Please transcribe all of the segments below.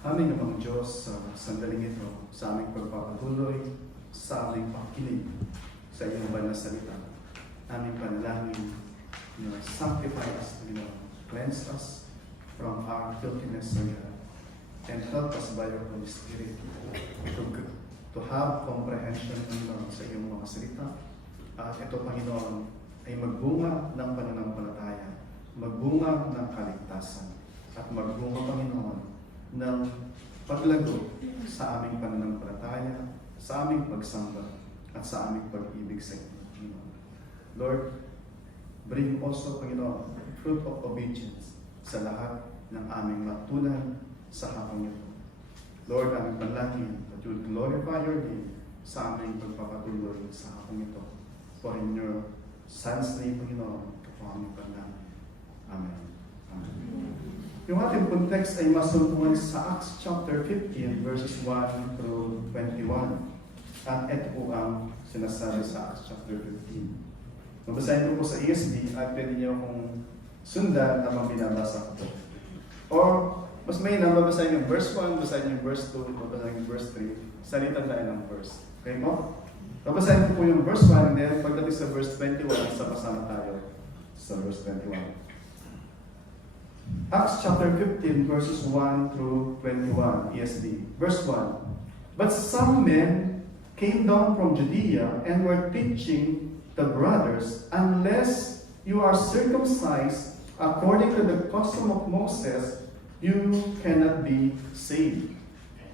Aming Amang Diyos, sa sandaling ito, sa aming pagpapatuloy, sa aming pakikinig sa iyong banal na salita, aming panalangin na sanctify us, cleanse us from our filthiness, O God, and help us by your Holy Spirit to have comprehension, Panginoon, sa iyong mga salita. At ito, Panginoon, ay magbunga ng pananampalataya, magbunga ng kaligtasan, at magbunga, Panginoon, ng paglago sa aming pananampalataya, sa aming pagsamba, at sa aming pag-ibig sa inyo. Lord, bring also, Panginoon, fruit of obedience sa lahat ng aming matutunan sa hapong ito. Lord, aming panalangin that you would glorify your name sa aming pagpapatuloy sa hapong ito. For in your Son's name, Panginoon, ito po aming panalangin. Amen. Amen. Yung ating context ay masuntuan sa Acts chapter 15 verses 1 through 21. At ito po ang sinasabi sa Acts chapter 15. Mabasahin ko po sa ESV at pwede niyo kung sundan habang binabasa ko po. Or mas may nababasahin yung verse 1, basahin yung verse 2, babasahin yung verse 3. Salitan tayo ng verse. Okay mo? Babasahin ko po yung verse 1 and then pagdating sa verse 21, sama tayo sa verse 21. Acts chapter 15 verses 1 through 21, ESV. Verse 1. But some men came down from Judea and were teaching the brothers, unless you are circumcised according to the custom of Moses, you cannot be saved.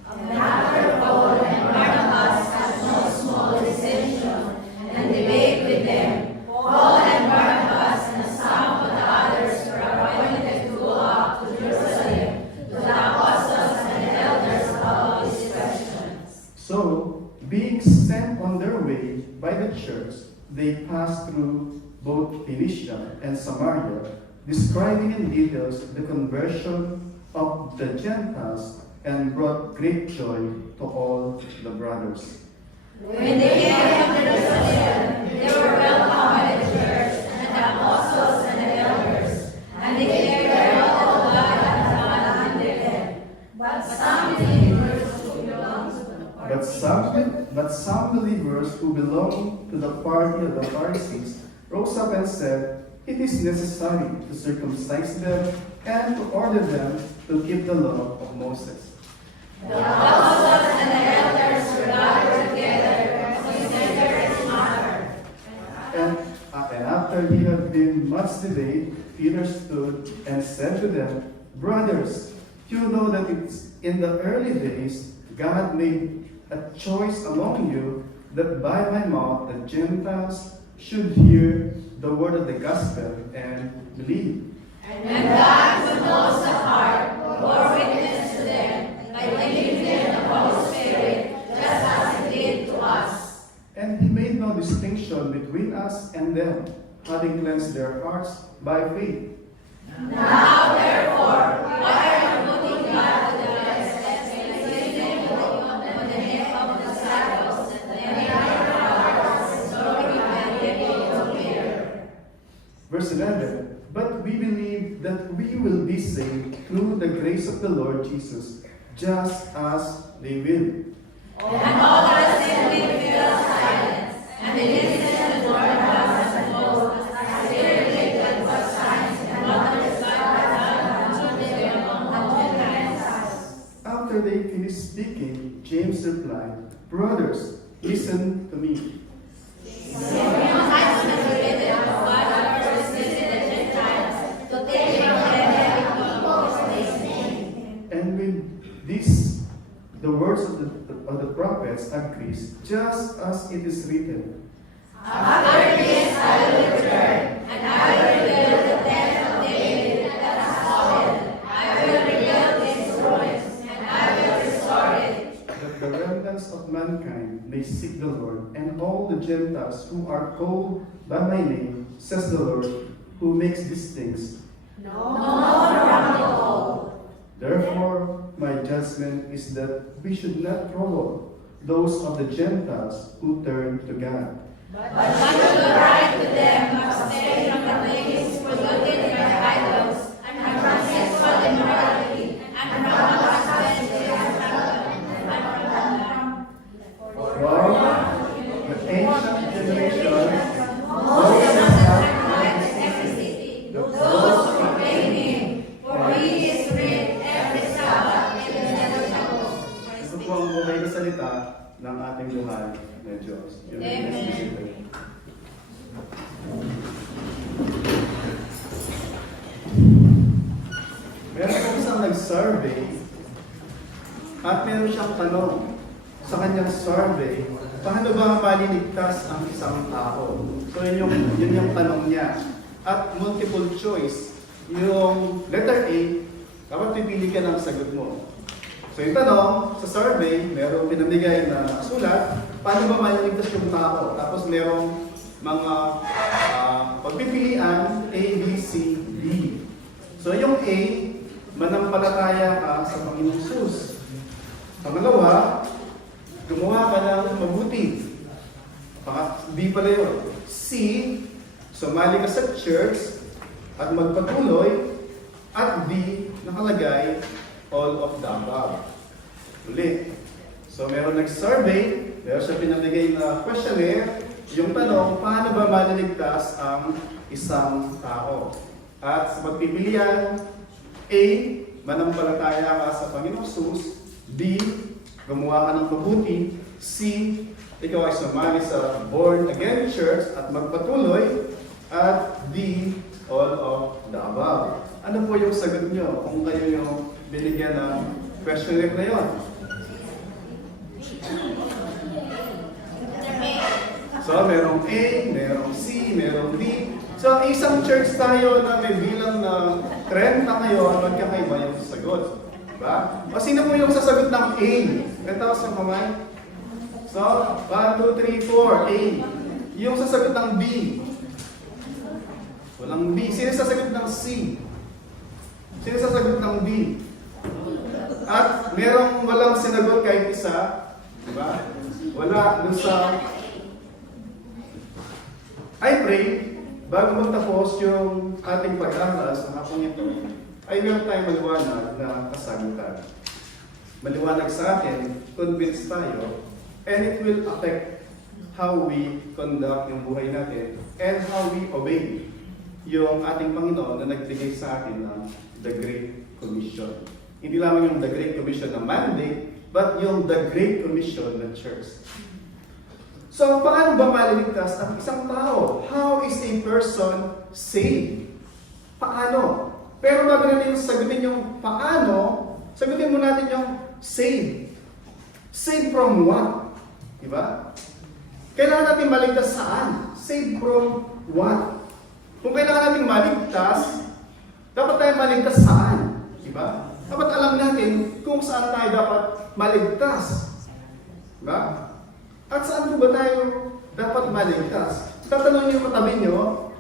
And after Paul and Barnabas had no small dissension and debate with them, Paul and Barnabas and some of the others were appointed to go up to Jerusalem to the apostles and the elders about these questions. So, being sent on their way by the church, they passed through both Phoenicia and Samaria, describing in details the conversion of the Gentiles and brought great joy to all the brothers. When they came to Jerusalem, they were welcomed by the church and the apostles and the elders, and they declared all that God had done with them. But some believers who belonged to the party of the Pharisees rose up and said, "It is necessary to circumcise them and to order them to keep the law of Moses." The apostles and the elders were gathered together and considered this matter. And after he had been much debate, Peter stood and said to them, "Brothers, you know that it's in the early days God made a choice among you that by my mouth the Gentiles should hear the word of the gospel and believe. And God, who knows the heart, bore witness to them by giving them the Holy Spirit, just as He did to us. And he made no distinction between us and them, having cleansed their hearts by faith. Now therefore, why are you putting God to the test and placing on the neck of the disciples and make their hearts glorify the Lord? Verse 11, but we believe that we will be saved through the grace of the Lord Jesus, just as they will. And all the assembly fell silent, and they listened to Barnabas and Paul as they related what signs and wonders God had done among them among the Gentiles. After they finished speaking, James replied, "Brothers, listen to me. Simeon has manipulated of God first visited the Gentiles to take from them every people his name. And with this, the words of the prophets agrees, just as it is written, After this I will return, and I will rebuild the tent of David that has fallen. I will rebuild its ruins, and I will restore it. that the remnants of mankind may seek the Lord, and all the Gentiles who are called by my name, says the Lord, who makes these things. No more from the old. Therefore, my judgment is that we should not trouble those of the Gentiles who turn to God. But you should write to them, abstain from the things polluted by idols, and from sexual immorality, and from husbands Amen. Meron po isang nag-survey at meron siyang tanong sa kanyang survey, paano ba maliligtas ang isang tao? So yun yung tanong niya. At multiple choice, yung letter A, dapat pipili ka ng sagot mo. So yung tanong, sa survey, merong pinamigay na sulat, paano ba maliligtas yung tao? Tapos merong mga pagpipilian, A, B, C, D. So yung A, manampalataya ka sa Panginoong Jesus. Pangalawa, gumawa ka ng mabuti. B pala yun. C, sumali ka sa church at magpatuloy. At D, nakalagay, all of the above. Ulit. So meron nag-survey, meron siya pinamigay na questionnaire, yung tanong, paano ba maliligtas ang isang tao? At sa pagpipilian, A, manampalataya ka sa Panginoong Jesus. B, gumawa ka ng mabuti. C, ikaw ay sumali sa born again church at magpatuloy. At D, all of the above. Ano po yung sagot nyo kung kayo yung binigyan ng questionnaire na yun? So, merong A, merong C, merong D. So, isang church tayo na may bilang na 30 ngayon, magkakaiba yung sagot. Diba? O sino po yung sasagot ng A? Retawas yung kamay. So, 1, 2, 3, 4, A. Yung sasagot ng B. Walang B. Sino sasagot ng C? Sino sasagot ng D? At merong walang sinagot kahit isa. Diba? Wala dun sa... I pray, bago magtapos yung ating pag-aaral sa hapong ito, ay meron tayong maliwanag na kasagutan. Maliwanag sa atin, convinced tayo, and it will affect how we conduct yung buhay natin and how we obey yung ating Panginoon na nagbigay sa atin ng The Great Commission. Hindi lamang yung The Great Commission na mandate, but yung The Great Commission na church. So, paano ba maliligtas ang isang tao? How is a person saved? Paano? Pero bago natin sagutin yung paano, sagutin mo natin yung saved. Saved from what? Diba? Kailangan natin maligtas saan? Saved from what? Kung kailangan natin maligtas, dapat tayo maligtas saan? Diba? Dapat alam natin kung saan tayo dapat maligtas. Diba? At saan po ba tayo dapat maligtas? Tatanungin niyo katabi niyo,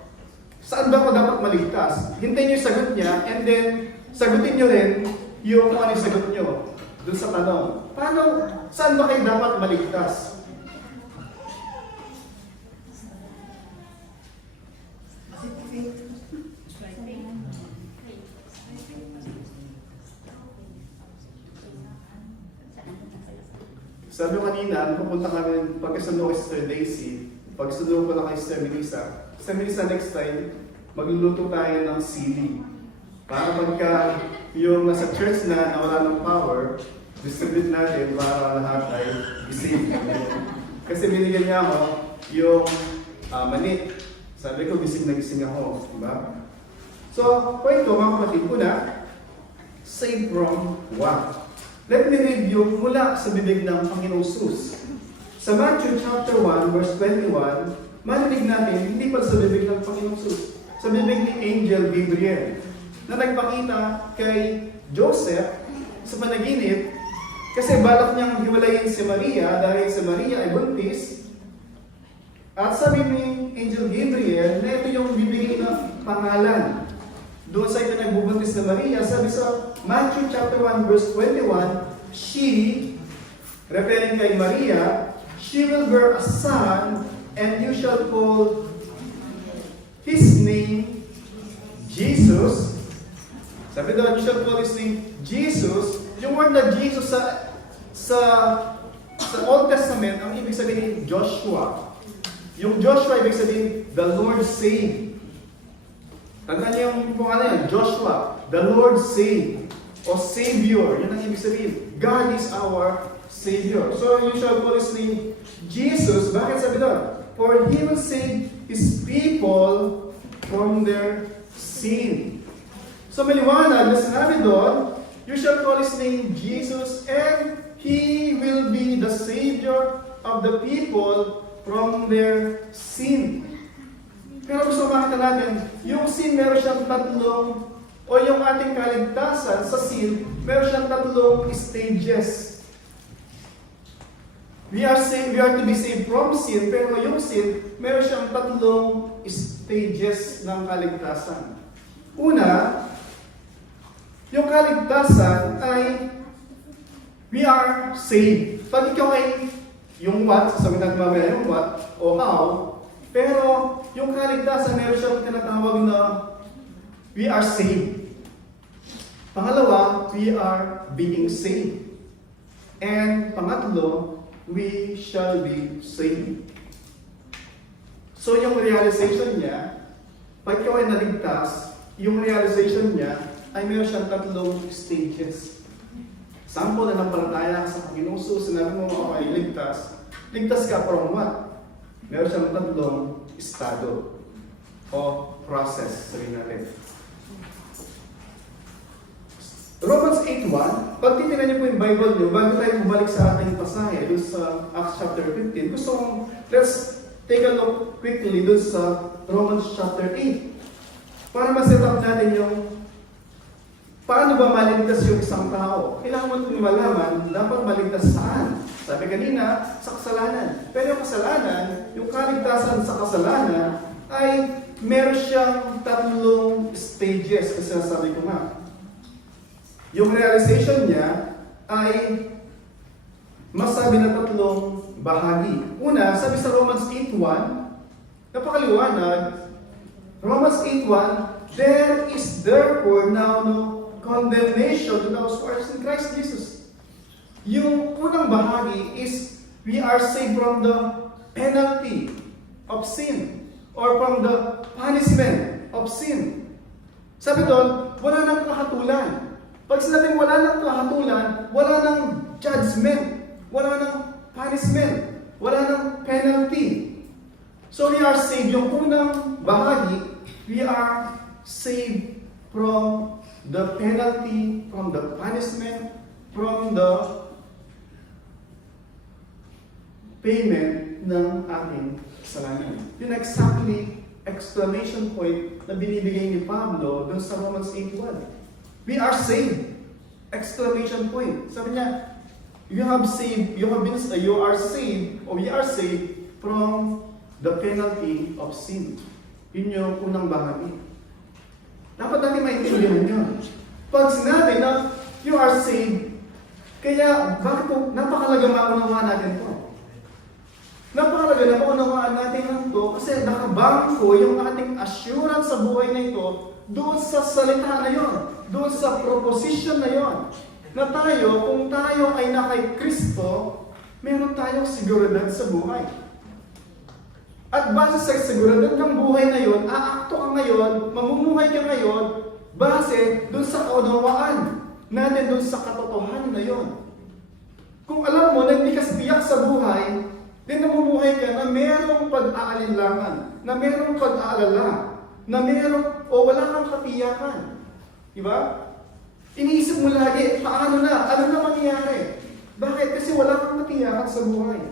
saan ba ako dapat maligtas? Hintayin niyo yung sagot niya, and then sagutin niyo rin yung ano yung sagot niyo dun sa tanong. Paano, saan ba kayo dapat maligtas? Sabi ko kanina, pupunta kami, pagkasundo kay Sister Daisy, pagsundo ko na kay Sister Melissa. Sister Melissa, next time, magluluto tayo ng sili. Para pagka yung nasa church na wala ng power, distribute natin para lahat ay gising. Kasi binigyan niya ako yung mani. Sabi ko, gising na gising ako. Diba? So, kwento mga kapatid ko na, saved from what? Let me read you mula sa bibig ng Panginoong Jesus. Sa Matthew chapter 1, verse 21, marinig natin, hindi pa sa bibig ng Panginoong Jesus, sa bibig ni Angel Gabriel, na nagpakita kay Joseph sa panaginip, kasi balak niyang hiwalayin si Maria dahil si Maria ay buntis. At sabi ni Angel Gabriel na ito yung bibigay na pangalan. Doon sa ito nagbubuntis na Maria, sabi sa Matthew chapter 1 verse 21, she, referring kay Maria, she will bear a son, and you shall call his name Jesus. Sabi doon, you shall call his name Jesus. Yung word na Jesus sa Old Testament, ang ibig sabihin Joshua. Yung Joshua, ibig sabihin, the Lord saved. Tandaan niyo yung ano yan, Joshua, the Lord saved, o Savior, yun ang ibig sabihin. God is our Savior. So you shall call his name Jesus, bakit sabi doon? For He will save His people from their sin. So maliwanag na sinabi doon, you shall call His name Jesus, and He will be the Savior of the people from their sin. Pero gusto makita natin, yung sin meron siyang tatlong, o yung ating kaligtasan sa sin, meron siyang tatlong stages. We are to be saved from sin, pero yung sin, meron siyang tatlong stages ng kaligtasan. Una, yung kaligtasan ay we are saved. Pag ikaw ay yung what, sasabihin natin mamaya yung what, o how, pero yung kaligtasan, meron siyang tinatawag na we are saved. Pangalawa, we are being saved. And pangatlo, we shall be saved. So yung realization niya, pag ikaw ay naligtas, yung realization niya ay meron siyang tatlong stages. Sample na nampalataya ka sa Panginoon, so sinabi mo ako ay ligtas. Ligtas ka from what? Meron siyang tatlong estado o process, sabihin natin. Romans 8:1, pag titignan niyo po yung Bible niyo, bago tayo bumalik sa ating pasahe, doon sa Acts chapter 15, gusto kong, let's take a look quickly doon sa Romans chapter 8. Para ma-set up natin yung paano ba maligtas yung isang tao. Kailangan mo itong malaman, dapat maligtas saan? Sabi kanina, sa kasalanan. Pero yung kasalanan, yung kaligtasan sa kasalanan, ay meron siyang tatlong stages, kasi sabi ko nga. Yung realization niya ay masabi na tatlong bahagi. Una, sabi sa Romans 8:1, napakaliwanag, Romans 8:1, there is therefore now no condemnation to those who are in Christ Jesus. Yung unang bahagi is we are saved from the penalty of sin or from the punishment of sin. Sabi doon, wala nang kahatulan. Pag sinabing wala nang kahatulan, wala nang judgment, wala nang punishment, wala nang penalty. So we are saved. Yung unang bahagi, we are saved from the penalty, from the punishment, from the payment ng ating kasalanan. Yun exactly exclamation point na binibigay ni Pablo dun sa Romans 8:1. We are saved. Exclamation point. Sabi niya, you are saved, or we are saved from the penalty of sin. Yun yung unang bahagi. Dapat natin maintindihan yun. Pag sinabi na you are saved, kaya bakit po napakalaga maunawaan natin to? Napakalaga na maunawaan natin ito kasi nakabangko yung ating assurance sa buhay na ito doon sa salita na yon, doon sa proposition na yon. Na tayo, kung tayo ay na kay Kristo, meron tayong seguridad sa buhay. At base sa seguridad ng buhay na yon, aakto ka ngayon, mamumuhay ka ngayon, base doon sa kaunawaan natin, doon sa katotohanan na yon. Kung alam mo na hindi ka tiyak sa buhay, then namumuhay ka na merong pag-aalinlangan, na merong pag-aalala, na merong o wala kang katiyakan. Diba? Iniisip mo lagi, paano na? Ano na mangyayari? Bakit? Kasi wala kang katiyakan sa buhay.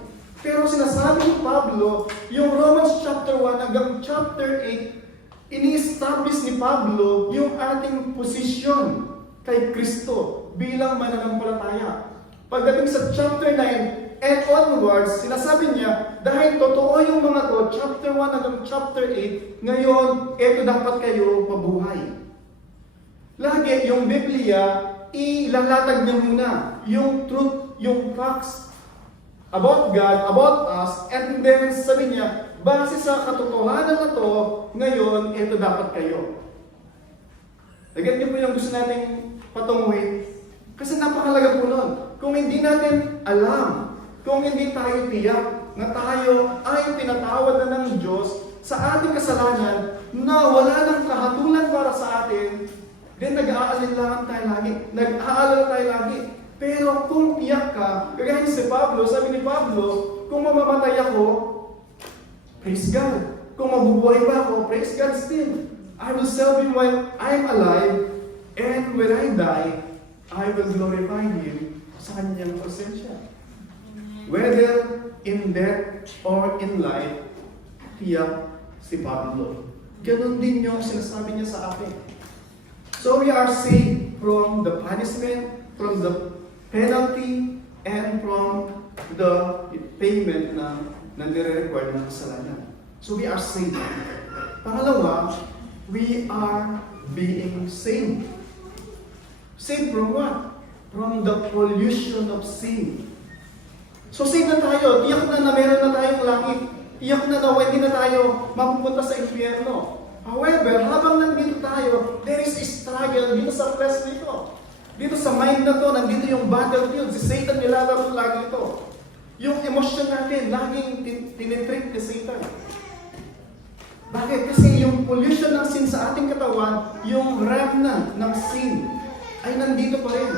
Pero sinasabi ni Pablo, yung Romans chapter 1 hanggang chapter 8, ini-establish ni Pablo yung ating posisyon kay Kristo bilang mananampalataya. Pagdating sa chapter 9, and onwards, sinasabi niya, dahil totoo yung mga to, chapter 1 hanggang chapter 8, ngayon, eto dapat kayo mabuhay. Lagi, yung Biblia, ilalatag niya muna yung truth, yung facts about God, about us, and then sabi niya, base sa katotohanan na to, ngayon, eto dapat kayo. Agad niyo po yung gusto nating patunguhin. Kasi napakalaga po nun. Kung hindi natin alam, kung hindi tayo tiyak na tayo ay pinatawad na ng Diyos sa ating kasalanan na wala nang kahatulan para sa atin, then nag-aalinlangan tayo lagi, nag-aalala tayo lagi. Pero kung tiyak ka, kagaya si Pablo, sabi ni Pablo, kung mamamatay ako, praise God. Kung mabubuhay pa ako, praise God still. I will serve Him while I'm alive, and when I die, I will glorify Him sa Kanyang presensya. Whether in death or in life, tiyak si Pablo. Ganon din yung sinasabi niya sa akin. So we are saved from the punishment, from the penalty, and from the payment na nire-require ng kasalanan. So we are saved. Pangalawa, we are being saved. Saved from what? From the pollution of sin. So saved na tayo. Tiyak na meron na tayong langit. Tiyak na hindi na tayo mapupunta sa impyerno. However, habang nandito tayo, there is a struggle dito sa flesh nito. Dito sa mind na to, nandito yung battlefield. Si Satan nilalaro lagi ito. Yung emosyon natin, laging tinitrick ni Satan. Bakit? Kasi yung pollution ng sin sa ating katawan, yung remnant ng sin, ay nandito pa rin.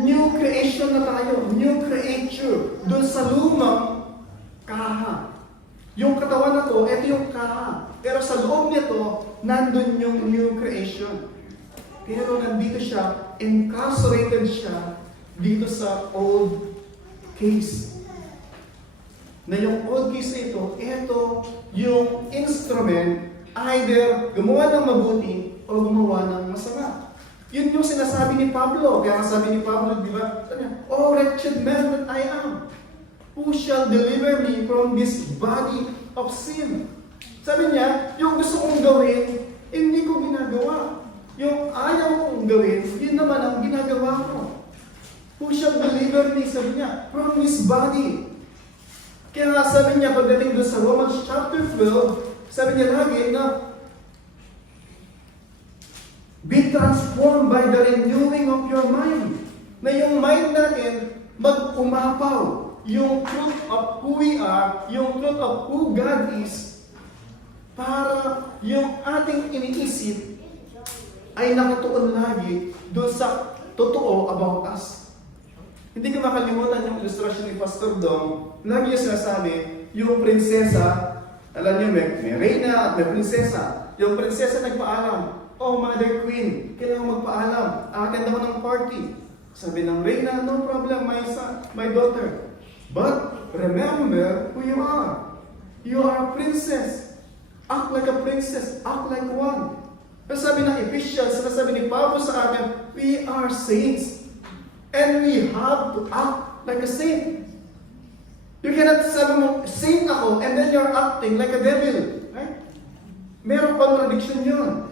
New creation na tayo, new creature, dun sa lumang kaha. Yung katawan na to, ito yung kaha. Pero sa loob nito, nandun yung new creation. Pero nandito siya, incarcerated siya dito sa old case. Na yung old case ito yung instrument, either gumawa ng mabuti o gumawa ng masama. Yun yung sinasabi ni Pablo. Kaya sabi ni Pablo, di ba? Oh, wretched man that I am, who shall deliver me from this body of sin? Sabi niya, yung gusto kong gawin, hindi ko ginagawa. Yung ayaw kong gawin, yun naman ang ginagawa ko. Who shall deliver me, sabi niya, from this body? Kaya nga sabi niya, pagdating doon sa Romans chapter 12, sabi niya lagi na, be transformed by the renewing of your mind. Na yung mind natin, mag-umapaw. Yung truth of who we are, yung truth of who God is, para yung ating iniisip ay nakatuon lagi doon sa totoo about us. Hindi ko makalimutan yung illustration ni Pastor Dong. Lagi niya sinasabi, yung prinsesa, alam niyo, may reyna at may prinsesa. Yung prinsesa nagpaalam, oh, Mother Queen, kailangan magpaalam. Attend ako ng party. Sabi ng reyna, no problem, my daughter. But remember who you are. You are a princess. Act like a princess. Act like one. Pero sabi ng Ephesians, sinasabi ni Pablo sa atin, we are saints. And we have to act like a saint. You cannot sabi mo, saint ako, and then you're acting like a devil. Right? Merong contradiction yun.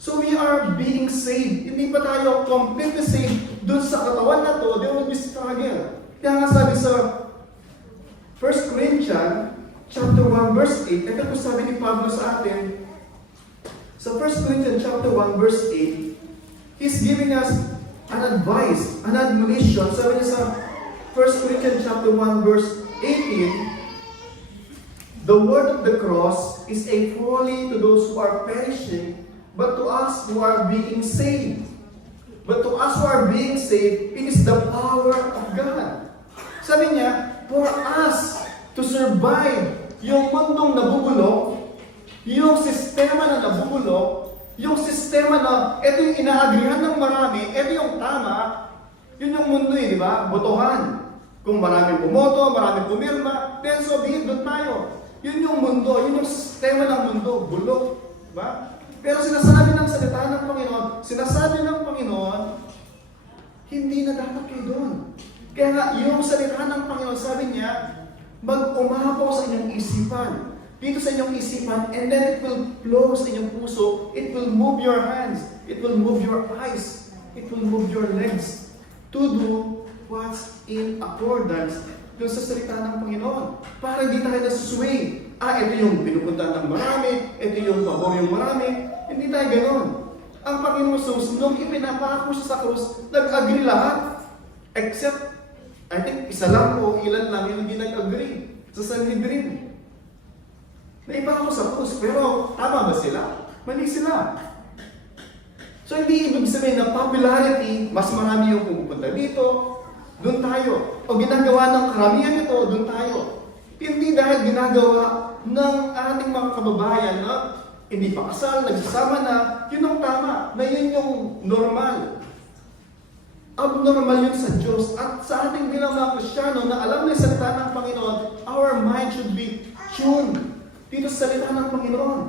So we are being saved. Hindi pa tayo completely saved. Doon sa katawan na to, there will be struggle. Kaya nga sabi sa 1 Corinthians chapter 1 verse 8, ito po sabi ni Pablo sa atin, sa 1 Corinthians chapter 1 verse 8, he's giving us an advice, an admonition. Sabi niya sa 1 Corinthians chapter 1 verse 18, the word of the cross is a folly to those who are perishing, but to us who are being saved. But to us who are being saved, it is the power of God. Sabi niya, for us to survive yung mundong nabubulok, yung sistema na nabubulok, yung sistema na ito yung inaagrihan ng marami, ito yung tama, yun yung mundo di ba? Botohan. Kung maraming bumoto, maraming pumirma, then so be it, doon tayo. Yun yung mundo, yun yung sistema ng mundo, bulok. Di ba? Pero sinasabi ng salita ng Panginoon, hindi na dapat kayo doon. Kaya nga, yung salita ng Panginoon, sabi niya, mag-umapaw sa inyong isipan. Dito sa inyong isipan, and then it will flow sa inyong puso. It will move your hands. It will move your eyes. It will move your legs to do what's in accordance doon sa salita ng Panginoon. Para hindi tayo nasusway. Ito yung pinupunta ng marami, ito yung pabor yung marami. Hindi tayo ganon. Ang Panginoon Jesus, nung ipinapako siya sa krus, nag-agree lahat. Except, I think, isa lang o ilan lang yung hindi nag-agree sa Sanhedrin. Naipako sa krus, pero tama ba sila? Mali sila. So, hindi ibig sabihin na popularity, mas marami yung pumupunta dito, doon tayo. O ginagawa ng karamihan ito, doon tayo. Hindi dahil ginagawa ng ating mga kababayan na hindi pa kasal, nagsasama na, yun ang tama, na yun yung normal. Abnormal yun sa Diyos. At sa ating bilang mga Kristiyano na alam na yung salita ng Panginoon, our mind should be tuned dito sa salita ng Panginoon.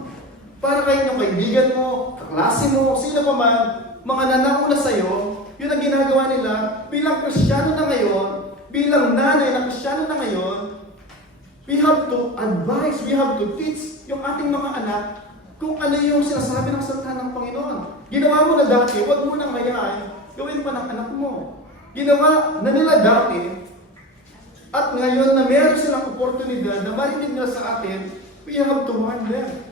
Para kayo yung kaibigan mo, kaklase mo, sino pa man, mga nanauna sa'yo, yun ang ginagawa nila bilang Kristiyano na ngayon, bilang nanay na Kristiyano na ngayon, we have to advise, we have to teach yung ating mga anak kung ano yung sinasabi ng salita ng Panginoon. Ginawa mo na dati, huwag mo nang hayaan, gawin pa ng anak mo. Ginawa na nila dati, at ngayon na meron silang oportunidad na marinig nila sa atin, we have to warn them.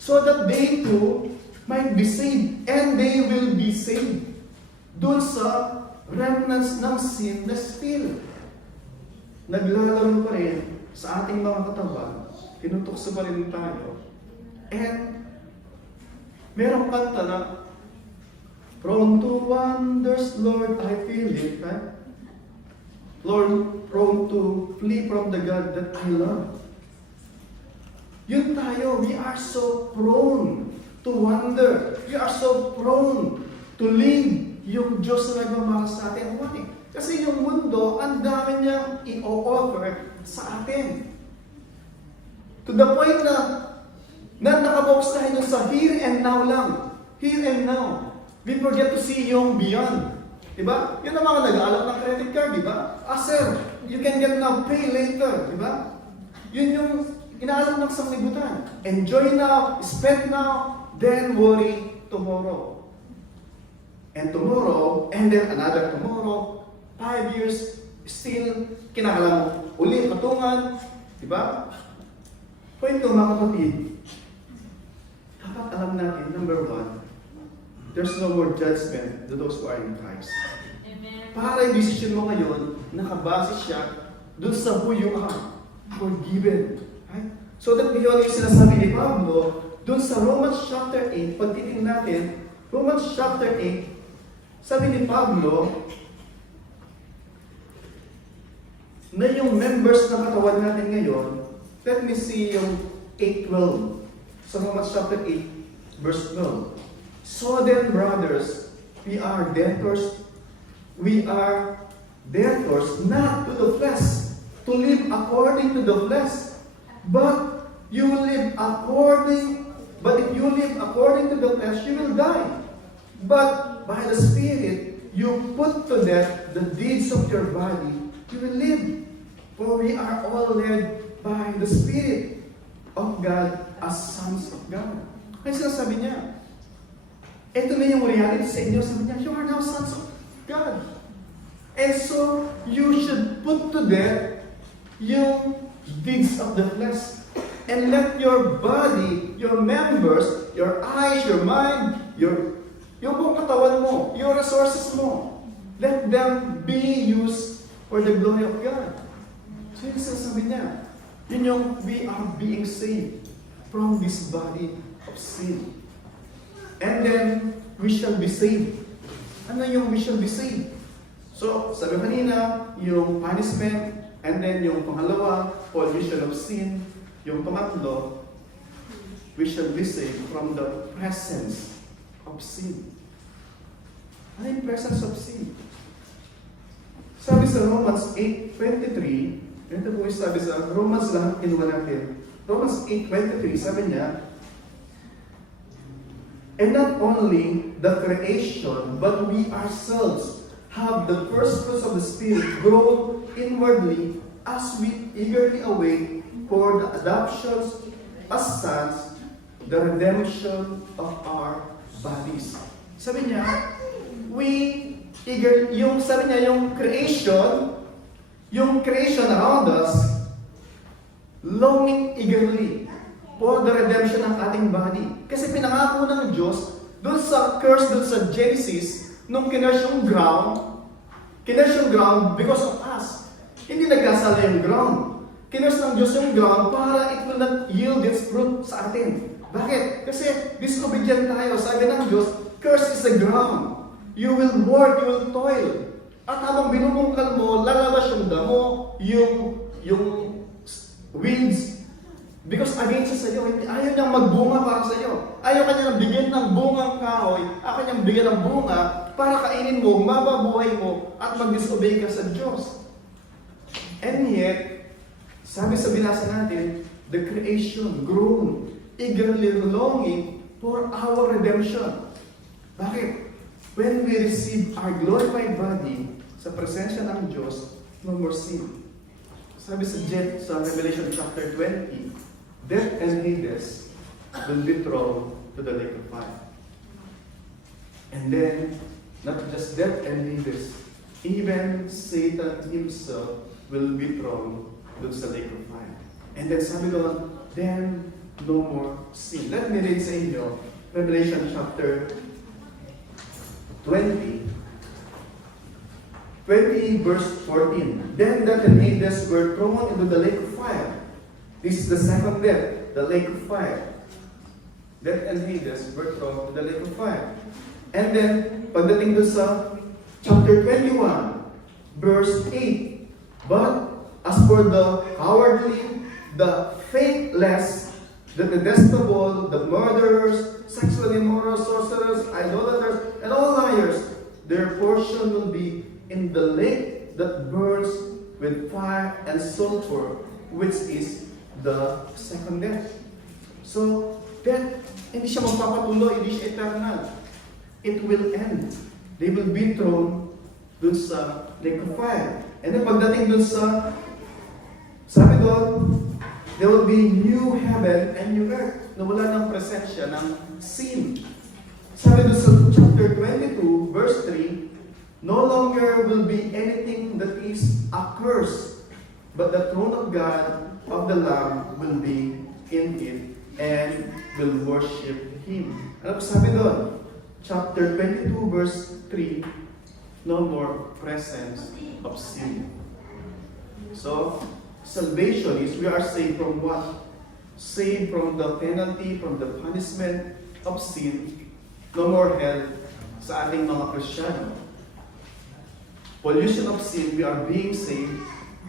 So that they too might be saved, and they will be saved. Doon sa remnants ng sin na still naglalaro pa rin sa ating mga katawan, tinutukso pa rin tayo. And merong kanta na, prone to wonders, Lord, I feel it, right? Lord, prone to flee from the God that I love. Yun tayo, we are so prone to wonder. We are so prone to leave yung Diyos na nagmamahal sa atin. Why? Kasi yung mundo, ang dami niyang i-offer sa atin. To the point na nakabox tayo sa here and now lang. Here and now. We forget to see yung beyond. Diba? Yun ang mga nag-aalok ng credit card, diba? Sir, you can get now, pay later. Diba? Yun yung inaalok ng sanglibutan. Enjoy now, spend now, then worry tomorrow. And tomorrow, and then another tomorrow, 5 years, still, kinakalam mo uli, patungan, di ba? Point ko, mga kapatid, dapat alam natin, number one, there's no more judgment to those who are in Christ. Amen. Para yung decision mo ngayon, nakabase siya dun sa who you are, forgiven. Right? So that yun yung sinasabi ni Pablo, dun sa Romans chapter 8, pag titingnan natin, Romans chapter 8, sabi ni Pablo, na yung members ng katawan natin ngayon, let me see yung 8:12. Sa Romans chapter 8, verse 12. So then, brothers, we are debtors not to the flesh, to live according to the flesh, but if you live according to the flesh, you will die. But by the Spirit, you put to death the deeds of your body, you will live. For we are all led by the Spirit of God as sons of God. Kaya sinasabi niya, ito na yung reality sa inyo. Sabi niya, you are now sons of God. And so, you should put to death yung deeds of the flesh. And let your body, your members, your eyes, your mind, yung buong katawan mo, your resources mo, let them be used for the glory of God. So yun sasabi niya, yun yung we are being saved from this body of sin. And then, we shall be saved. Ano yung we shall be saved? So, sabi kanina, yung punishment, and then yung pangalawa, pollution of sin. Yung pangatlo, we shall be saved from the presence of sin. Ano yung presence of sin? Sabi sa Romans 8:23, ito po yung sabi sa Romans lang, kinuha natin. Romans 8:23, sabi niya, and not only the creation, but we ourselves have the first fruits of the Spirit grow inwardly as we eagerly await for the adoptions as sons, the redemption of our bodies. Sabi niya, sabi niya, yung creation around us, longing eagerly for the redemption ng ating body. Kasi pinangako ng Diyos, doon sa curse, doon sa Genesis, nung kinurse yung ground because of us. Hindi nagkasala yung ground. Kinurse ng Diyos yung ground para it will not yield its fruit sa atin. Bakit? Kasi disobedient tayo. Sabi ng Diyos, curse is the ground. You will work, you will toil. At habang binubungkal mo, lalabas yung damo, yung weeds, because against sa iyo, ayaw niyang magbunga para sa iyo. Ayaw kanya nang bigyan ng bungang kahoy, ayaw kanyang bigyan ng bunga para kainin mo, mababuhay mo, at mag-disobey ka sa Diyos. And yet, sabi sa binasa natin, the creation groaned, eagerly longing for our redemption. Bakit? When we receive our glorified body sa presensya ng Diyos, no more sin. Sabi sa Revelation chapter 20, death and Hades will be thrown to the lake of fire. And then, not just death and Hades, even Satan himself will be thrown dun sa lake of fire. And then sabi doon, then no more sin. Let me read sa inyo, Revelation chapter 20 verse 14. Then death and Hades were thrown into the lake of fire. This is the second death, the lake of fire. Death and Hades were thrown into the lake of fire. And then, pagdating doon sa chapter 21, verse 8. But as for the cowardly, the faithless, the detestable, the murderers, sexually immoral, sorcerers, idolaters, and all liars, their portion will be in the lake that burns with fire and sulfur, which is the second death. So, death, hindi siya magpapatuloy, hindi siya eternal. It will end. They will be thrown dun sa lake of fire. And then pagdating dun sa, sabi doon, there will be new heaven and new earth na wala ng presensya ng sin. Sabi doon sa chapter 22, verse 3, no longer will be anything that is accursed, but the throne of God, of the Lamb, will be in it and will worship Him. Ano po sabi doon? Chapter 22, verse 3, no more presence of sin. So, salvation is we are saved from what? Saved from the penalty, from the punishment of sin. No more hell sa ating mga Kristiyano. Pollution of sin, we are being saved.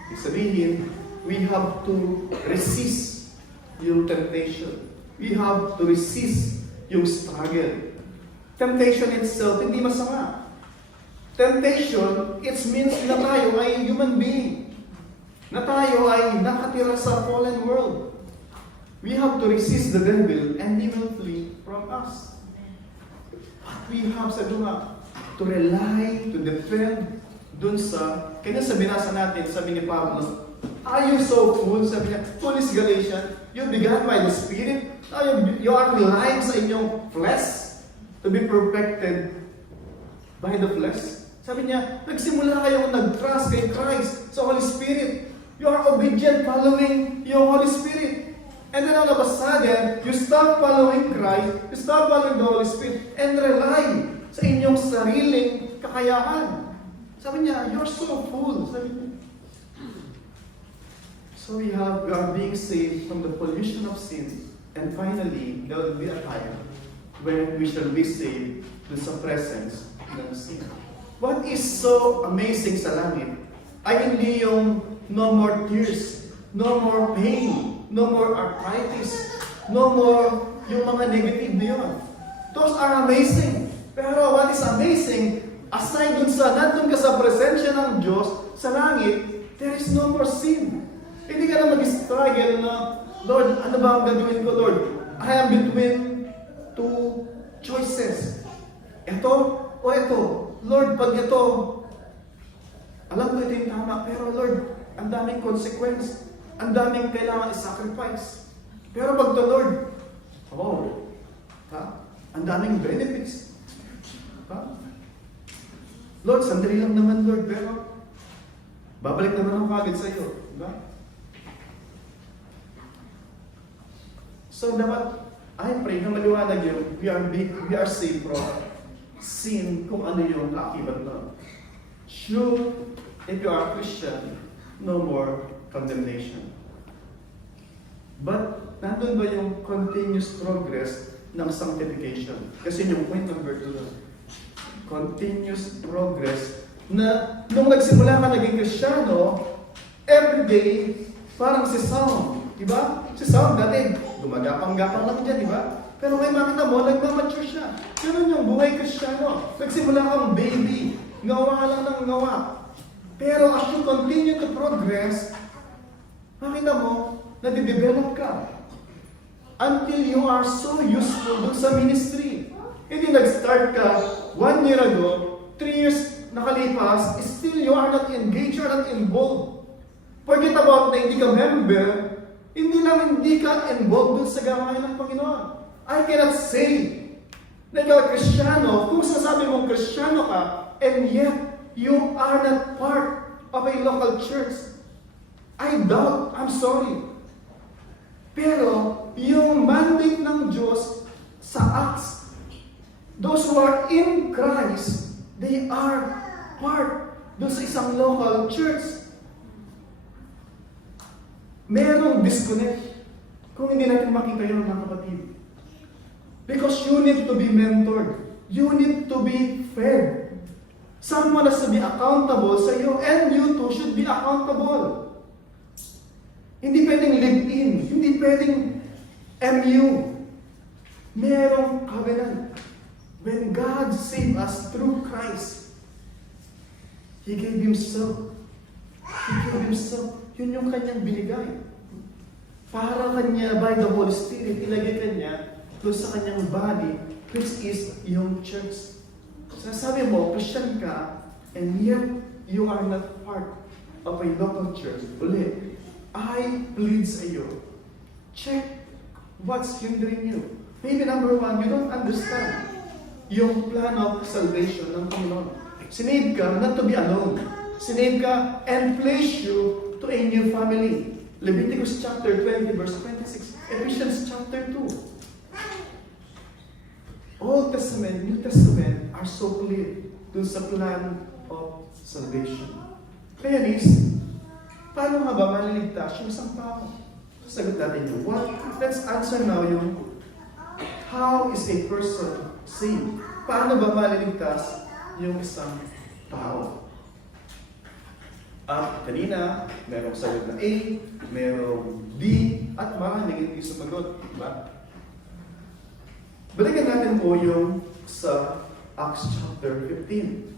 Ibig sabihin, we have to resist yung temptation. We have to resist yung struggle. Temptation itself, hindi masama. Temptation, it means na tayo ay human being. Na tayo ay nakatira sa fallen world. We have to resist the devil and he will flee from us. What we have sa duha, to rely, to defend, dun sa, kanya sa binasa natin, sabi ni Pablo, are you so full? Sabi niya, foolish Galatian, you began by the Spirit, you are relying sa inyong flesh to be perfected by the flesh. Sabi niya, nagsimula kayong nag-trust kay Christ sa Holy Spirit. You are obedient following your Holy Spirit. And then all of a sudden, you stop following Christ, you stop following the Holy Spirit, and rely sa inyong sariling kakayahan. Sabi niya, you're so full. Sabi niya. So we are being saved from the pollution of sin. And finally, there will be a time when we shall be saved dun sa presence ng sin. What is so amazing sa langit ay hindi yung no more tears, no more pain, no more arthritis, no more yung mga negative na yun. Those are amazing. Pero what is amazing, aside dun sa nandun ka sa presensya ng Diyos sa langit, there is no more sin. Hindi ka na mag-struggle na, Lord, ano ba ang gagawin ko, Lord? I am between two choices. Ito o ito. Lord, pag ito, alam ko ito yung tama, pero Lord, ang daming consequence. Ang daming kailangan i-sacrifice. Pero pag to, Lord, ang daming benefits. Lord, sandali lang naman, Lord, pero babalik naman ako agad sa iyo. Diba? So, dapat, I pray na maliwanag yun, we are saved from sin kung ano yung kaakibat na. Sure, if you are a Christian, no more condemnation. But, nandun ba yung continuous progress ng sanctification? Kasi yung point number 2 doon. Continuous progress na nung nagsimula ka naging Kristiyano, everyday, parang si Saul. Diba? Si Saul dati, gumagapang-gapang lang dyan, diba? Pero may makita mo, nagmamature siya. Ganun yung buhay Kristiyano. Nagsimula kang baby, ngawa lang ng ngawa. Pero as you continue to progress, makita mo, nadidevelop ka. Until you are so useful dun sa ministry. Hindi nag-start ka 1 year ago, 3 years nakalipas, still you are not engaged, you are not involved. Forget about na hindi ka member, hindi lang hindi ka involved dun sa gawain ng Panginoon. I cannot say na ikaw Kristiyano, kung sasabi mong Kristiyano ka, and yet you are not part of a local church. I doubt, I'm sorry. Pero, yung mandate ng Diyos sa Acts, those who are in Christ, they are part doon sa isang local church. Merong disconnect kung hindi natin makita yun, mga kapatid. Because you need to be mentored. You need to be fed. Someone has to be accountable sa iyo, and you too should be accountable. Hindi pwedeng live-in, hindi pwedeng MU. Merong covenant. When God saved us through Christ, He gave Himself. He gave Himself. Yun yung kanyang binigay. Para kanya, by the Holy Spirit, ilagay kanya doon sa kanyang body, which is yung church. Sasabi mo, Christian ka, and yet you are not part of a local church. Uli, I plead sa iyo, check what's hindering you. Maybe number one, you don't understand yung plan of salvation ng Panginoon. Sinave ka not to be alone. Sinave ka and place you to a new family. Leviticus chapter 20, verse 26. Ephesians chapter 2. Old Testament, New Testament are so clear dun sa plan of salvation. Kaya Liz, paano nga ba maliligtas yung isang tao? Sagot natin yung what? Let's answer now yung how is a person saved? Paano ba maliligtas yung isang tao? Kanina, merong sagot na A, merong B, at maraming hindi sumagot. Diba? Balikan natin po yung sa Acts chapter 15.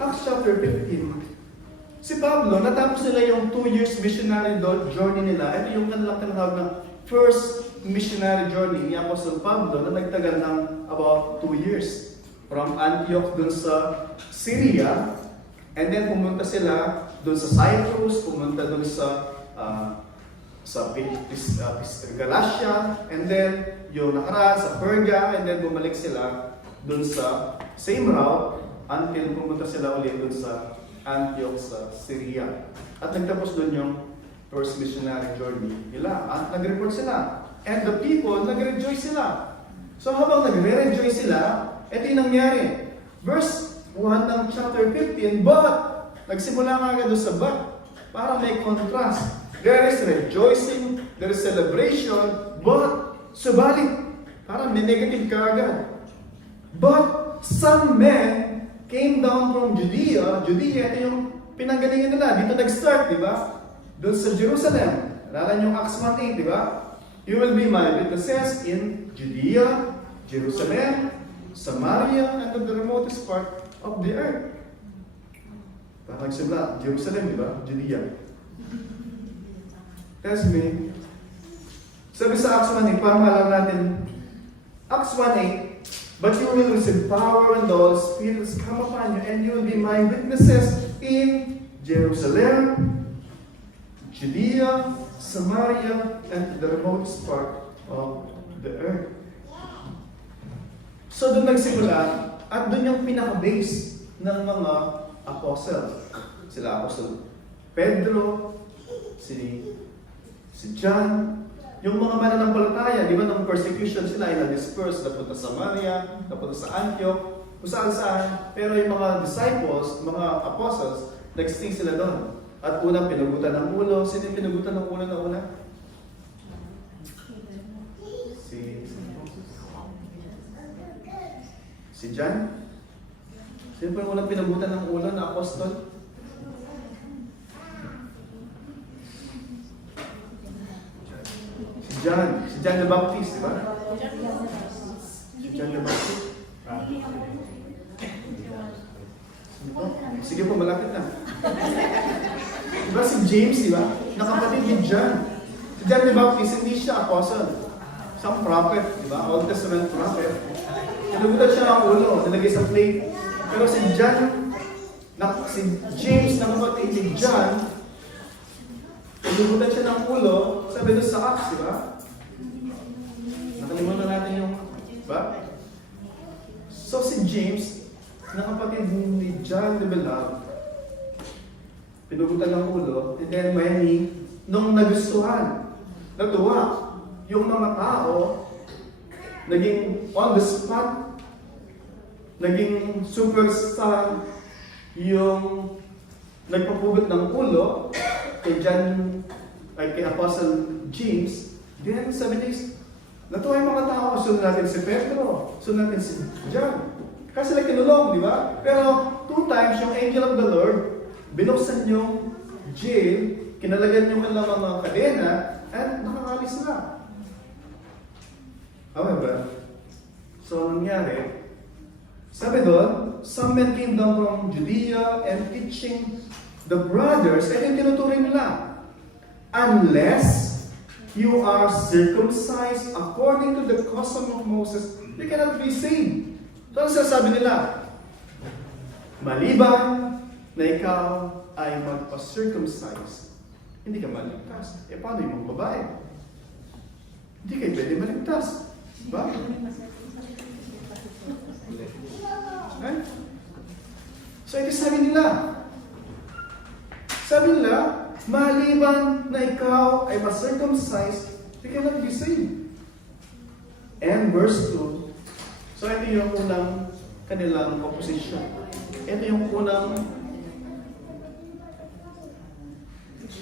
Acts chapter 15, si Pablo, natapos nila yung 2 years missionary journey nila. Ito yung kanilang tinatawag na first missionary journey ni Apostle Pablo na nagtagal ng about 2 years. From Antioch dun sa Syria, and then pumunta sila dun sa Cyprus, pumunta dun sa Galatia, and then yung nakaraan sa Perga, and then bumalik sila dun sa same route until pumunta sila ulit dun sa Antioch sa Syria. At nagtapos dun yung first missionary journey nila. At nag-report sila. And the people, nag-rejoice sila. So habang nagre-rejoice sila, ito yung nangyari. Verse 1 ng chapter 15, but, nagsimula nga agad doon sa but, para may contrast. There is rejoicing, there is celebration, but, subalit, parang may negative ka agad. But, some men came down from Judea. Judea, ito yung pinanggalingan nila. Dito nag-start, di ba? Doon sa Jerusalem. Alala niyo Acts 1:8, di ba? You will be my witnesses in Judea, Jerusalem, Samaria, and the remotest part of the earth. Parang nagsimula, Jerusalem, di ba? Judea. Tell me, sabi sa Acts 1:8, para maalala natin, Acts 1:8, but you will receive power when the Holy Spirit has come upon you, and you will be my witnesses in Jerusalem, Judea, Samaria, and the remotest part of the earth. So doon nagsimula, at doon yung pinaka-base ng mga apostle. Sila Apostle Pedro, si John, yung mga mananampalataya, di ba, ng persecution sila ay na-disperse, napunta sa Samaria, napunta sa Antioch, kung saan-saan. Pero yung mga disciples, mga apostles, nag-stay sila doon. At unang pinugutan ng ulo. Sino yung pinugutan ng ulo na una? Si John? Sino po yung unang pinagutan ng ulo na apostol? Si John the Baptist, di ba? Si John the Baptist. Sige po, malapit na. Diba si James, di ba? Nakapatid ni John. Si John the Baptist, hindi siya apostle. Isang prophet, di ba? Old Testament prophet. Nalugutan siya ng ulo, nilagay sa plate. Pero si James, nakapatid ni John, nalugutan siya ng ulo, sabi doon sa Acts, di ba? Nakalimutan natin yung, di ba? So si James, nakapatid ni John the Beloved, pinugutan ng ulo, and then may nung nagustuhan, natuwa, yung mga tao, naging on the spot, naging superstar yung nagpapugot ng ulo kay John, ay kay Apostle James. Then sabi niya, natuwa yung mga tao, sunod natin si Pedro, sunod natin si John. Kasi sila kinulong, di ba? Pero 2 times yung angel of the Lord, binuksan yung jail, kinalagan yung kanilang mga kadena, at nakakalis na. However, so nangyari, sabi doon, some men came down from Judea and teaching the brothers, at yung tinuturing nila, unless you are circumcised according to the custom of Moses, you cannot be saved. So ano sasabi nila? Maliban na ikaw ay magpa-circumcise, hindi ka maligtas. Eh paano yung mga babae? Hindi kayo pwede maligtas. Diba? Okay? So ito sabi nila, maliban na ikaw ay ma-circumcise, you cannot be saved. And verse 2, so ito yung unang kanilang opposition. Ito yung unang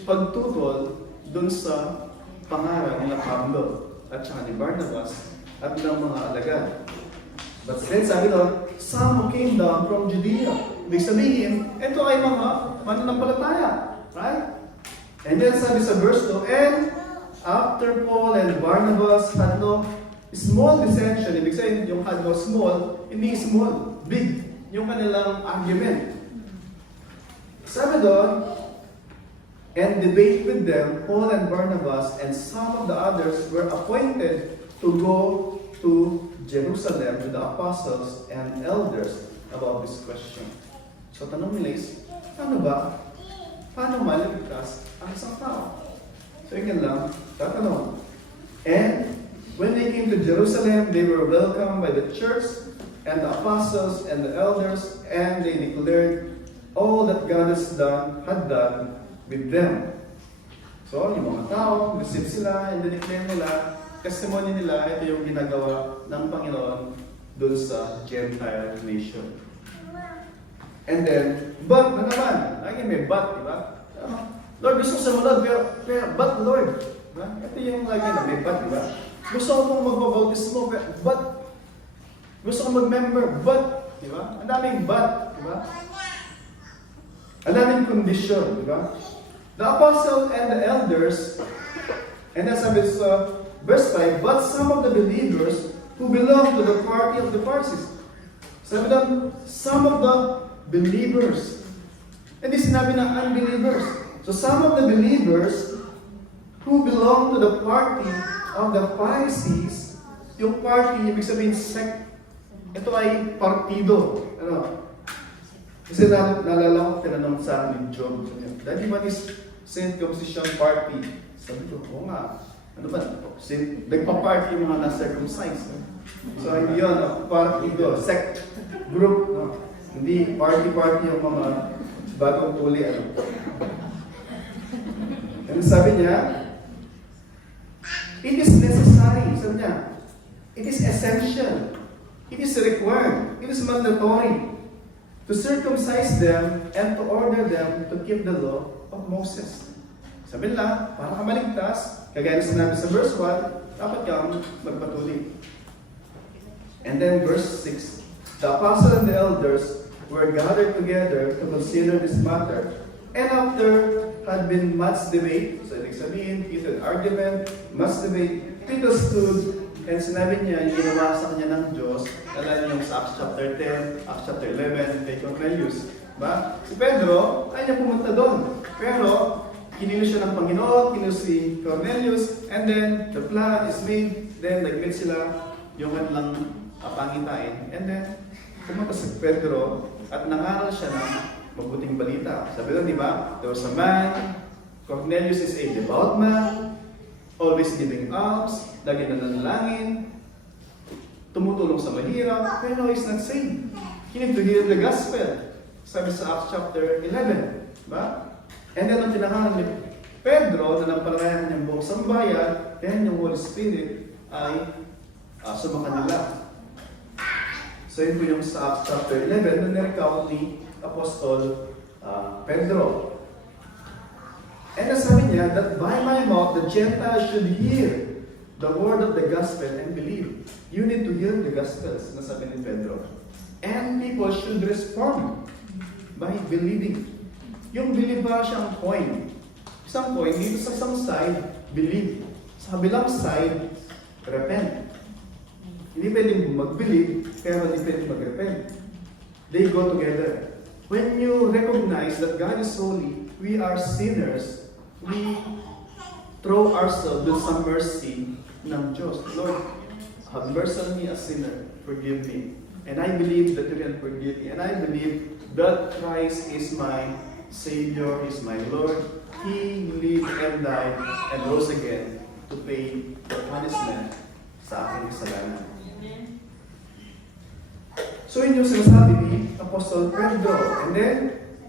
pagtutol dun sa pangaral nila Pablo at saka ni Barnabas at ng mga alagad. But then sabi doon, some who came down from Judea. Ibig sabihin, ito ay mga mananampalataya. Right? And then sabi sa verse 2, and after Paul and Barnabas had no small dissension, ibig sabihin yung had no small, hindi small, big, yung kanilang argument. Sabi doon, and debate with them, Paul and Barnabas and some of the others were appointed to go to Jerusalem with the apostles and elders about this question. So tanong nila is, paano maligtas ang isang tao? So yun lang, tatanong. And when they came to Jerusalem, they were welcomed by the church and the apostles and the elders, and they declared all that God had done with them. So, yung mga tao, receive sila, and declare nila, testimony nila, ito yung ginagawa ng Panginoon dun sa Gentile nation. And then, but na naman, lagi may but, di ba? Lord, gusto ko sa mulod, pero but Lord, diba? Ito yung lagi na may but, di ba? Gusto ko mong magbabautismo, but gusto ko mag-member, but, di ba? Ang daming but, di ba? Ang daming condition, di ba? The apostle and the elders, and then sabi sa verse 5, but some of the believers who belong to the party of the Pharisees. Sabi doon, some of the believers. Hindi sinabi na unbelievers. So some of the believers who belong to the party of the Pharisees, yung party, ibig sabihin sect, ito ay partido. Ano? Kasi naalala ko, tinanong sa akin ni Job, Daddy, what is circumcision party? Sabi ko, oo nga. Ano ba? Nagpa-party yung mga na-circumcised. So, yun, partido, sect, group. No? Hindi party-party yung mga bagong tuli. Ano? And sabi niya, it is necessary. Sabi niya, it is essential. It is required. It is mandatory to circumcise them and to order them to keep the law of Moses. Sabi nila, para ka maligtas, kagaya na sinabi sa verse 1, dapat kang magpatuloy. And then verse 6, the apostles and the elders were gathered together to consider this matter. And after had been much debate, so ibig sabihin, heated argument, much debate, Peter stood and sinabi niya, yung ginawa sa kanya ng Diyos, alam niyo yung sa Acts chapter 10, Acts chapter 11, kay Cornelius. Ba? Si Pedro, ay niya pumunta doon. Pero, kinilo siya ng Panginoon, kinilo si Cornelius, and then the plan is made, then nag-meet sila yung kanilang pangitain, and then pumunta si Pedro at nangaral siya ng mabuting balita. Sabi doon, di ba? There was a man, Cornelius is a devout man, always giving alms, lagi nananalangin, tumutulong sa mahirap, pero he's not saved. He need to hear the gospel. Sabi sa Acts chapter 11. Ba? And then, ang pinakahan ni Pedro, na nampalagayan niyang buong sambayan, then yung Holy Spirit ay sumakanila. So, yun po yung sa Acts chapter 11, na nirecount ni Apostol Pedro. And sabi niya that by my mouth the Gentiles should hear the word of the gospel and believe. You need to hear the gospels, nasabi ni Pedro. And people should respond by believing. Yung believe ba siyang coin? Isang coin, dito sa isang side, believe. Sa kabilang side, repent. Hindi pwedeng mag-believe, pero hindi pwedeng mag-repent. They go together. When you recognize that God is holy, we are sinners, we throw ourselves with some mercy ng Diyos. Lord, have mercy on me, a sinner. Forgive me. And I believe that you can forgive me. And I believe that Christ is my Savior, is my Lord. He lived and died and rose again to pay the punishment sa aking kasalanan. So yun yung sinasabi ni Apostle Pedro.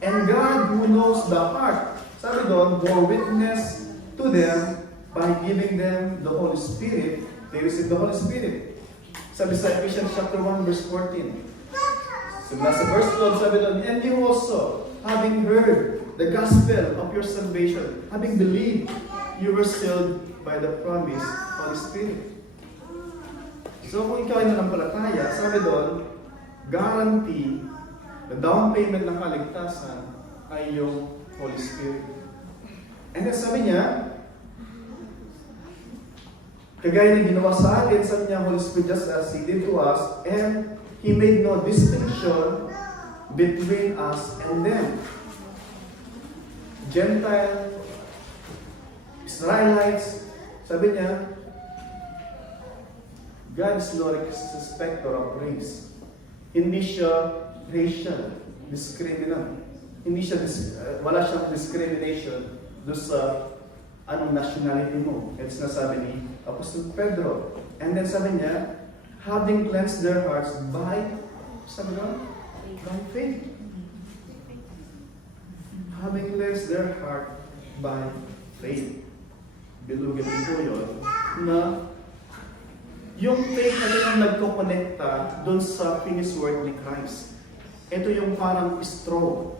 And God who knows the heart, sabi doon, bore witness to them by giving them the Holy Spirit. They received the Holy Spirit. Sabi sa Ephesians chapter 1 verse 14. So nasa verse 12 sabi doon, and you also, having heard the gospel of your salvation, having believed, you were sealed by the promise of the Spirit. So kung ikaw ay nanampalataya, sabi doon, guarantee, the down payment ng kaligtasan ay yung Holy Spirit. And then sabi niya, kagaya ng ginawa sa atin, sabi niya, Holy Spirit just as He did to us, and He made no distinction between us and them. Gentile, Israelites, sabi niya, God is no respecter of race. Hindi siya racial, discriminant. Hindi siya, wala siyang discrimination doon sa anong nationality mo. It's nasabi ni Apostol Pedro. And then sabi niya, having cleansed their hearts by, sabi nga, by faith. Having cleansed their heart by faith. Bilugin ko yun, na yung faith na yung nagkukonekta doon sa finished work ni Christ. Ito yung parang straw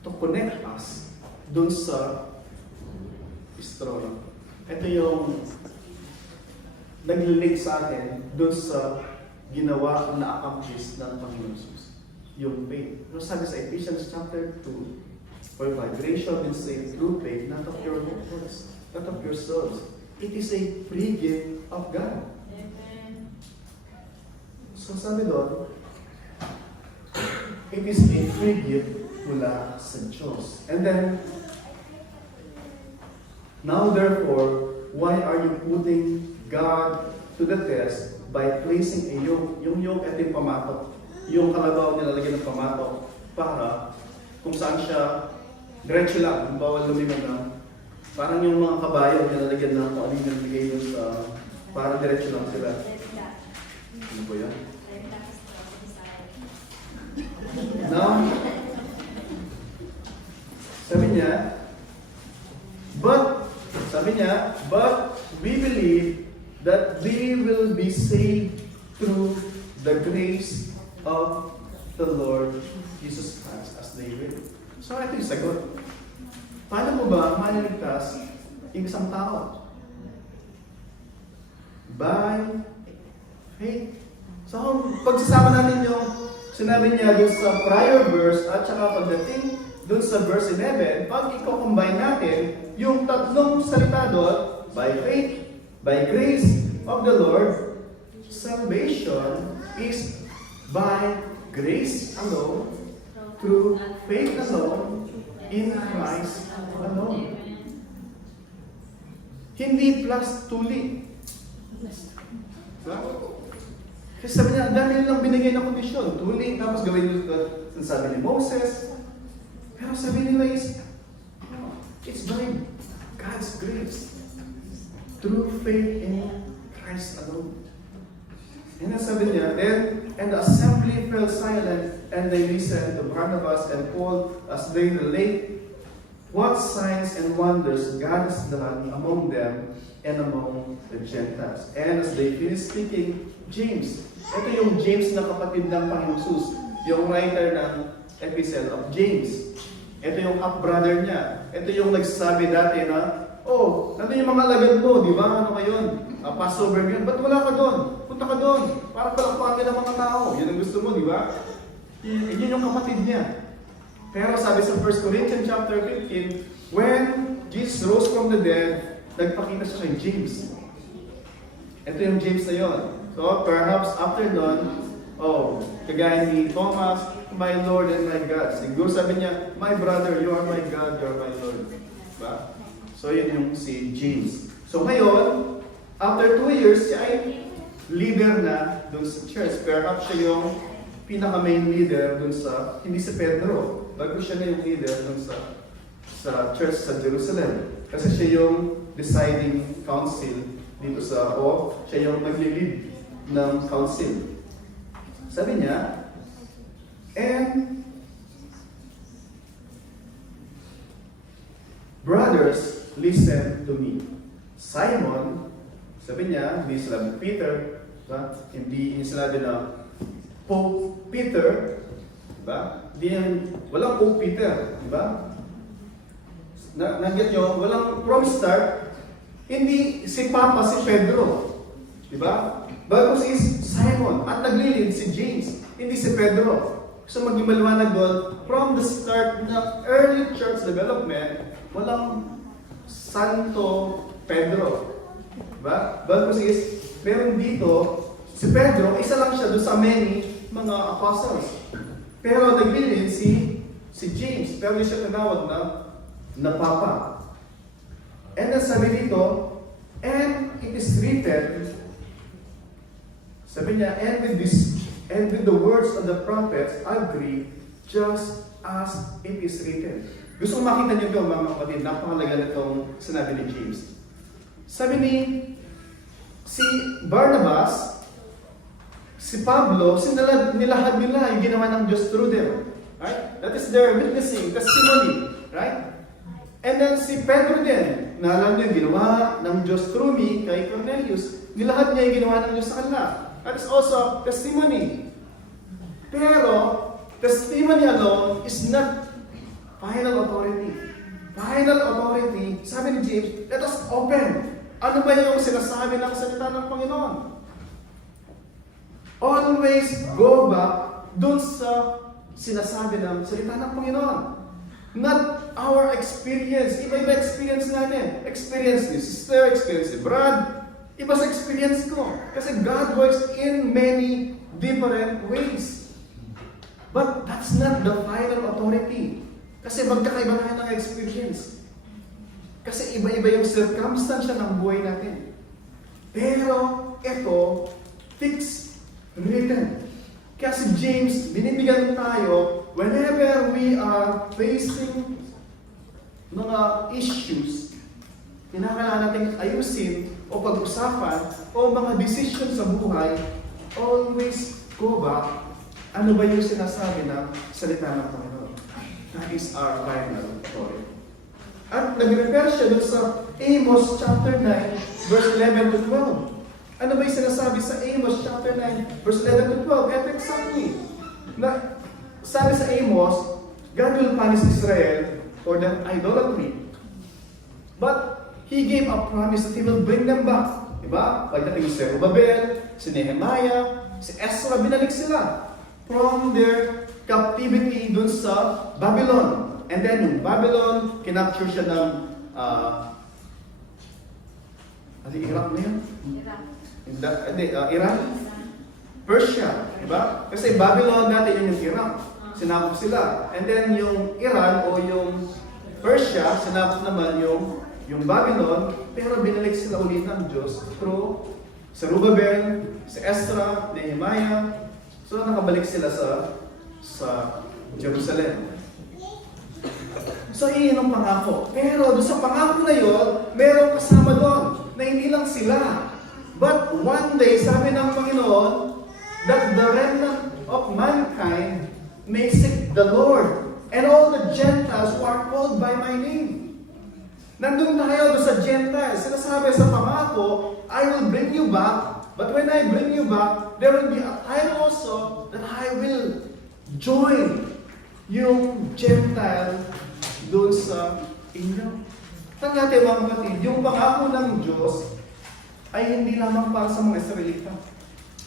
to connect us doon sa straw. Ito yung naglilink sa atin doon sa ginawa na accomplish ng Panginoon Jesus. Yung faith. Ano sabi sa Ephesians chapter 2, for by grace you have been saved through faith, not of your works, not of yourselves. It is a free gift of God. So sabi doon, it is a free gift mula sa Diyos. And then, now therefore, why are you putting God to the test by placing a yoke? Yung yoke, ito yung pamatok. Yung kalabaw nilalagyan ng pamatok para kung saan siya diretso lang, kung bawal lumingon na. Parang yung mga kabayo nilalagyan ng kung ano yung nalagay dun sa parang diretso lang sila. Ano ba yan? Now, sabi niya, but we believe that we will be saved through the grace of the Lord Jesus Christ as they will. So ito yung sagot. Paano mo ba maliligtas yung isang tao? By faith. So pagsasama natin yung Sinabi niya dun sa prior verse at saka pagdating dun sa verse 11, pag i-combine natin yung tatlong salita doon, by faith, by grace of the Lord, salvation is by grace alone, through faith alone, in Christ alone. Hindi plus tuli. Diba? Kasi sabi niya, dami nilang binigay na kondisyon. Tuli, tapos gawin nyo ang sabi ni Moses. Pero sabi nila is, it's by God's grace. Through faith in Christ alone. And then sabi niya, then, and the assembly fell silent, and they listened to Barnabas and Paul as they relate what signs and wonders God has done among them and among the Gentiles. And as they finished speaking, James, ito yung James na kapatid ng Panginoong Jesus, yung writer ng Epistle of James. Ito yung half-brother niya. Ito yung nagsasabi dati na, oh, nandun yung mga alagad mo, di ba? Ano ngayon? Passover ngayon. Ba't wala ka doon? Punta ka doon. Para palakpakan ka ng mga tao. Yun ang gusto mo, di ba? Yun yung kapatid niya. Pero sabi sa 1 Corinthians chapter 15, when Jesus rose from the dead, nagpakita siya kay James. Ito yung James na yun. So, perhaps after nun, kagaya ni Thomas, my Lord and my God. Siguro sabi niya, my brother, you are my God, you are my Lord. Diba? So, yun yung si James. So, ngayon, after 2 years, siya ay leader na dun sa church. Perhaps siya yung pinaka-main leader dun sa, hindi si Pedro. Bago siya na yung leader dun sa church sa Jerusalem. Kasi siya yung deciding council dito siya yung nag-lead ng council. Sabi niya, and brothers, listen to me. Simon, sabi niya, hindi sinabi Peter, diba? Hindi sinabi na Pope Peter, diba? Walang Pope Peter, diba? Nagyat nyo, walang from start, hindi si Papa, si Pedro, diba? Bago si Simon, at naglilid si James, hindi si Pedro. So maging maliwanag doon, from the start ng early church development, walang Santo Pedro. Diba? Bago si meron dito, si Pedro, isa lang siya doon sa many mga apostles. Pero naglilid si James, pero hindi siya tinawag na Papa. And then sabi dito, and it is written, sabi niya, and with the words of the prophets agree, just as it is written. Gusto ko makita niyo ito, mga kapatid, napakalaga na itong sinabi ni James. Sabi ni si Barnabas, si Pablo, nilahad nila yung ginawa ng Diyos through them. Right? That is their witnessing, testimony. Right? And then si Pedro din, naalam niyo yung ginawa ng Diyos through me kay Cornelius, nilahad niya yung ginawa ng Diyos sa kanila. That is also testimony. Pero, testimony alone is not final authority. Final authority, sabi ni James, let us open. Ano ba yung sinasabi ng salita ng Panginoon? Always go back dun sa sinasabi ng salita ng Panginoon. Not our experience. Iba-iba experience natin. Experience ni sister, experience ni Brad, iba sa experience ko. Kasi God works in many different ways. But that's not the final authority. Kasi magkakaiba na ng experience. Kasi iba-iba yung circumstance ng buhay natin. Pero ito, fixed, written. Kaya si James, binibigyan tayo whenever we are facing mga issues, kinakailangan natin ayusin o pag-usapan o mga decision sa buhay, always go back. Ano ba yung sinasabi ng salita ng Panginoon? That is our final authority. At nag-refer siya dun sa Amos chapter 9, verse 11 to 12. Ano ba yung sinasabi sa Amos chapter 9, verse 11 to 12? Ito exactly. Sabi sa Amos, God will punish Israel for their idolatry. But He gave a promise that He will bring them back. Diba? Pagdating si Zerubbabel, si Nehemiah, si Ezra, binalik sila. from their captivity dun sa Babylon. And then yung Babylon, kinapture siya ng Iraq na yun? Iran? Persia, diba? Kasi Babylon dati yun yung Iraq. Sinakop sila. And then yung Iran o yung Persia, sinakop naman yung Babylon, pero binalik sila ulit ng Diyos through Zerubbabel, si Ezra, Nehemiah. So nakabalik sila sa Jerusalem. So iyon ang pangako. Pero doon sa pangako na yun, merong kasama doon na hindi lang sila. But one day, sabi ng Panginoon, that the remnant of mankind may seek the Lord, and all the Gentiles who are called by my name. Nandun tayo doon sa Gentiles. Sinasabi sa pangako, I will bring you back, but when I bring you back, there will be a time also that I will join yung Gentile doon sa inyo. Tandaan natin mga kapatid, yung pangako ng Diyos ay hindi lamang para sa mga Israelita,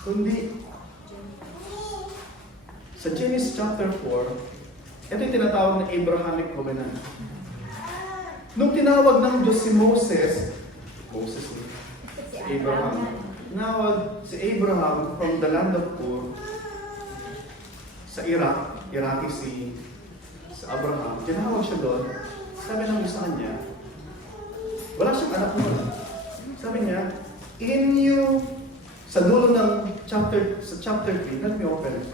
kundi sa Genesis chapter 4, ito yung tinatawag na Abrahamic Covenant. Nung tinawag ng Diyos si Abraham, tinawag si Abraham from the land of Ur, sa Iraqi sa Abraham, tinawag siya doon, sabi ng Diyos sa kanya, wala siyang anak mo. Sabi niya, in you, sa dulo ng chapter 3, let me open it.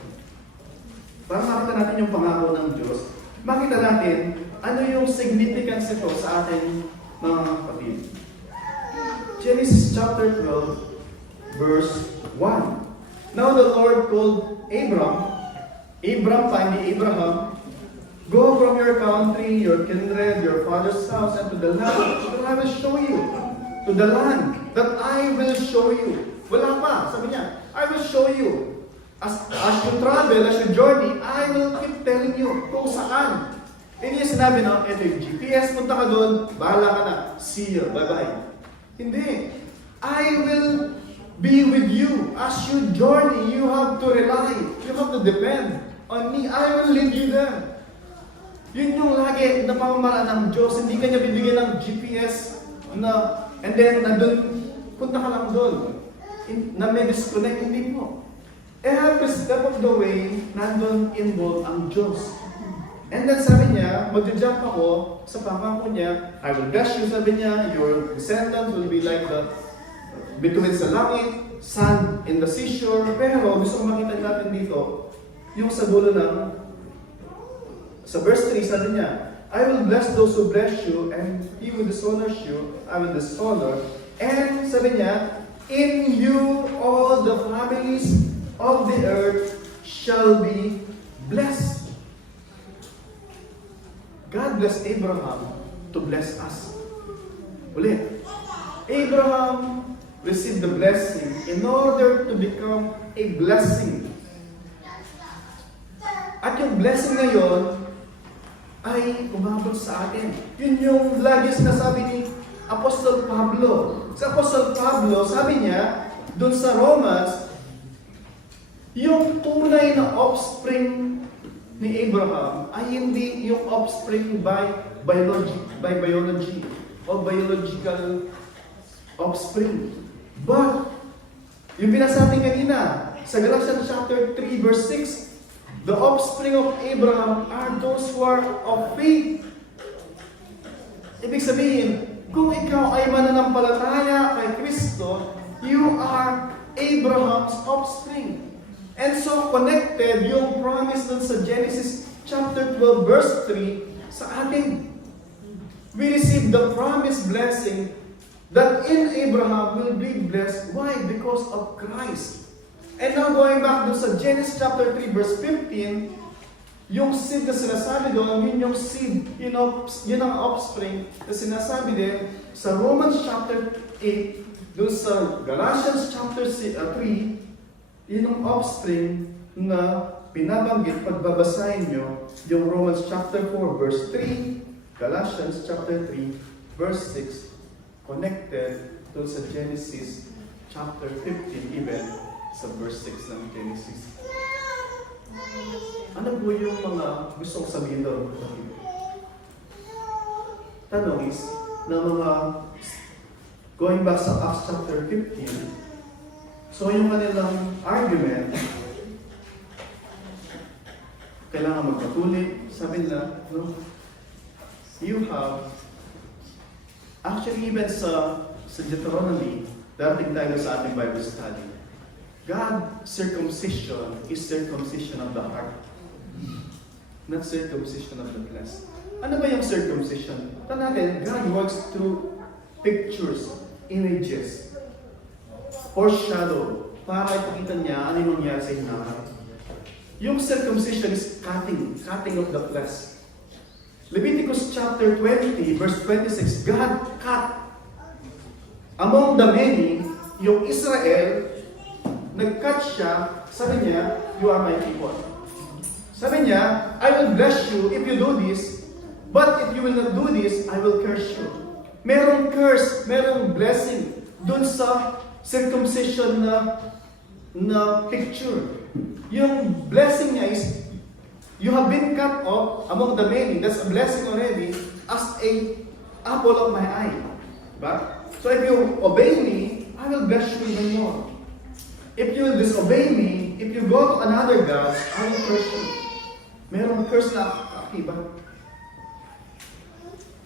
Para makita natin yung pangako ng Diyos, makita natin ano yung significance nito sa ating mga kapatid. Genesis chapter 12, verse 1. Now the Lord called Abram pa, hindi Abraham, go from your country, your kindred, your father's house, and to the land that I will show you. To the land that I will show you. Wala pa, sabi niya, I will show you. As you travel, as you journey, I will keep telling you kung saan. Hindi niya sinabi na, ito yung GPS, punta ka doon, bahala ka na, see you, bye-bye. Hindi. I will be with you. As you journey, you have to rely, you have to depend on me. I will lead you there. Yun yung lagi na pamamaraan ng Diyos. Hindi kanya bibigyan ng GPS na, and then nandun, punta ka lang doon. Na may disconnect, hindi mo. Every step of the way, nandun involved ang Diyos. And then sabi niya, mag-jump ako sa pangako niya, I will bless you, sabi niya, your descendants will be like the bituin sa langit, sand in the seashore. Pero gusto ko makita natin dito, yung sa dulo ng, sa verse 3, sabi niya, I will bless those who bless you, and he who dishonors you, I will dishonor. And sabi niya, in you all the families of the earth shall be blessed. God blessed Abraham to bless us. Ulit. Abraham received the blessing in order to become a blessing. At yung blessing na yon ay umabot sa atin. Yun yung lagi sinasabi ni Apostol Pablo. Sa Apostol Pablo, sabi niya, dun sa Romans, yung tunay na offspring ni Abraham ay hindi yung offspring by biology o biological offspring. But, yung binasabi kanina, sa Galatians chapter 3 verse 6, the offspring of Abraham are those who are of faith. Ibig sabihin, kung ikaw ay mananampalataya kay Kristo, you are Abraham's offspring. And so connected yung promise dun sa Genesis chapter 12 verse 3 sa atin. We receive the promised blessing that in Abraham will be blessed. Why? Because of Christ. And now going back dun sa Genesis chapter 3 verse 15, yung seed na sinasabi doon, yun yung seed, yun ang offspring na sinasabi din sa Romans chapter 8, dun sa Galatians chapter 3, yun ang offspring na pinabanggit pagbabasahin nyo yung Romans chapter 4 verse 3, Galatians chapter 3 verse 6, connected to sa Genesis chapter 15 even sa verse 6 ng Genesis. Ano po yung mga gusto kong sabihin doon? Tanong is, na mga, going back sa Acts chapter 15, so yung kanilang argument, kailangan magpatuloy. Sabi nila, no, you have, actually even sa Deuteronomy, darating tayo sa ating Bible study, God circumcision is circumcision of the heart, not circumcision of the flesh. Ano ba yung circumcision? Ito natin, God works through pictures, images, foreshadow, para ipakita niya ano yung nangyari sa hinaharap. Yung circumcision is cutting of the flesh. Leviticus chapter 20, verse 26, God cut among the many, yung Israel, nag-cut siya, sabi niya, you are my people. Sabi niya, I will bless you if you do this, but if you will not do this, I will curse you. Merong curse, merong blessing dun sa circumcision na picture. Yung blessing niya is, you have been cut off among the many. That's a blessing already as a apple of my eye. Diba? So if you obey me, I will bless you even more. If you will disobey me, if you go to another God, I will curse you. Merong curse na akibat.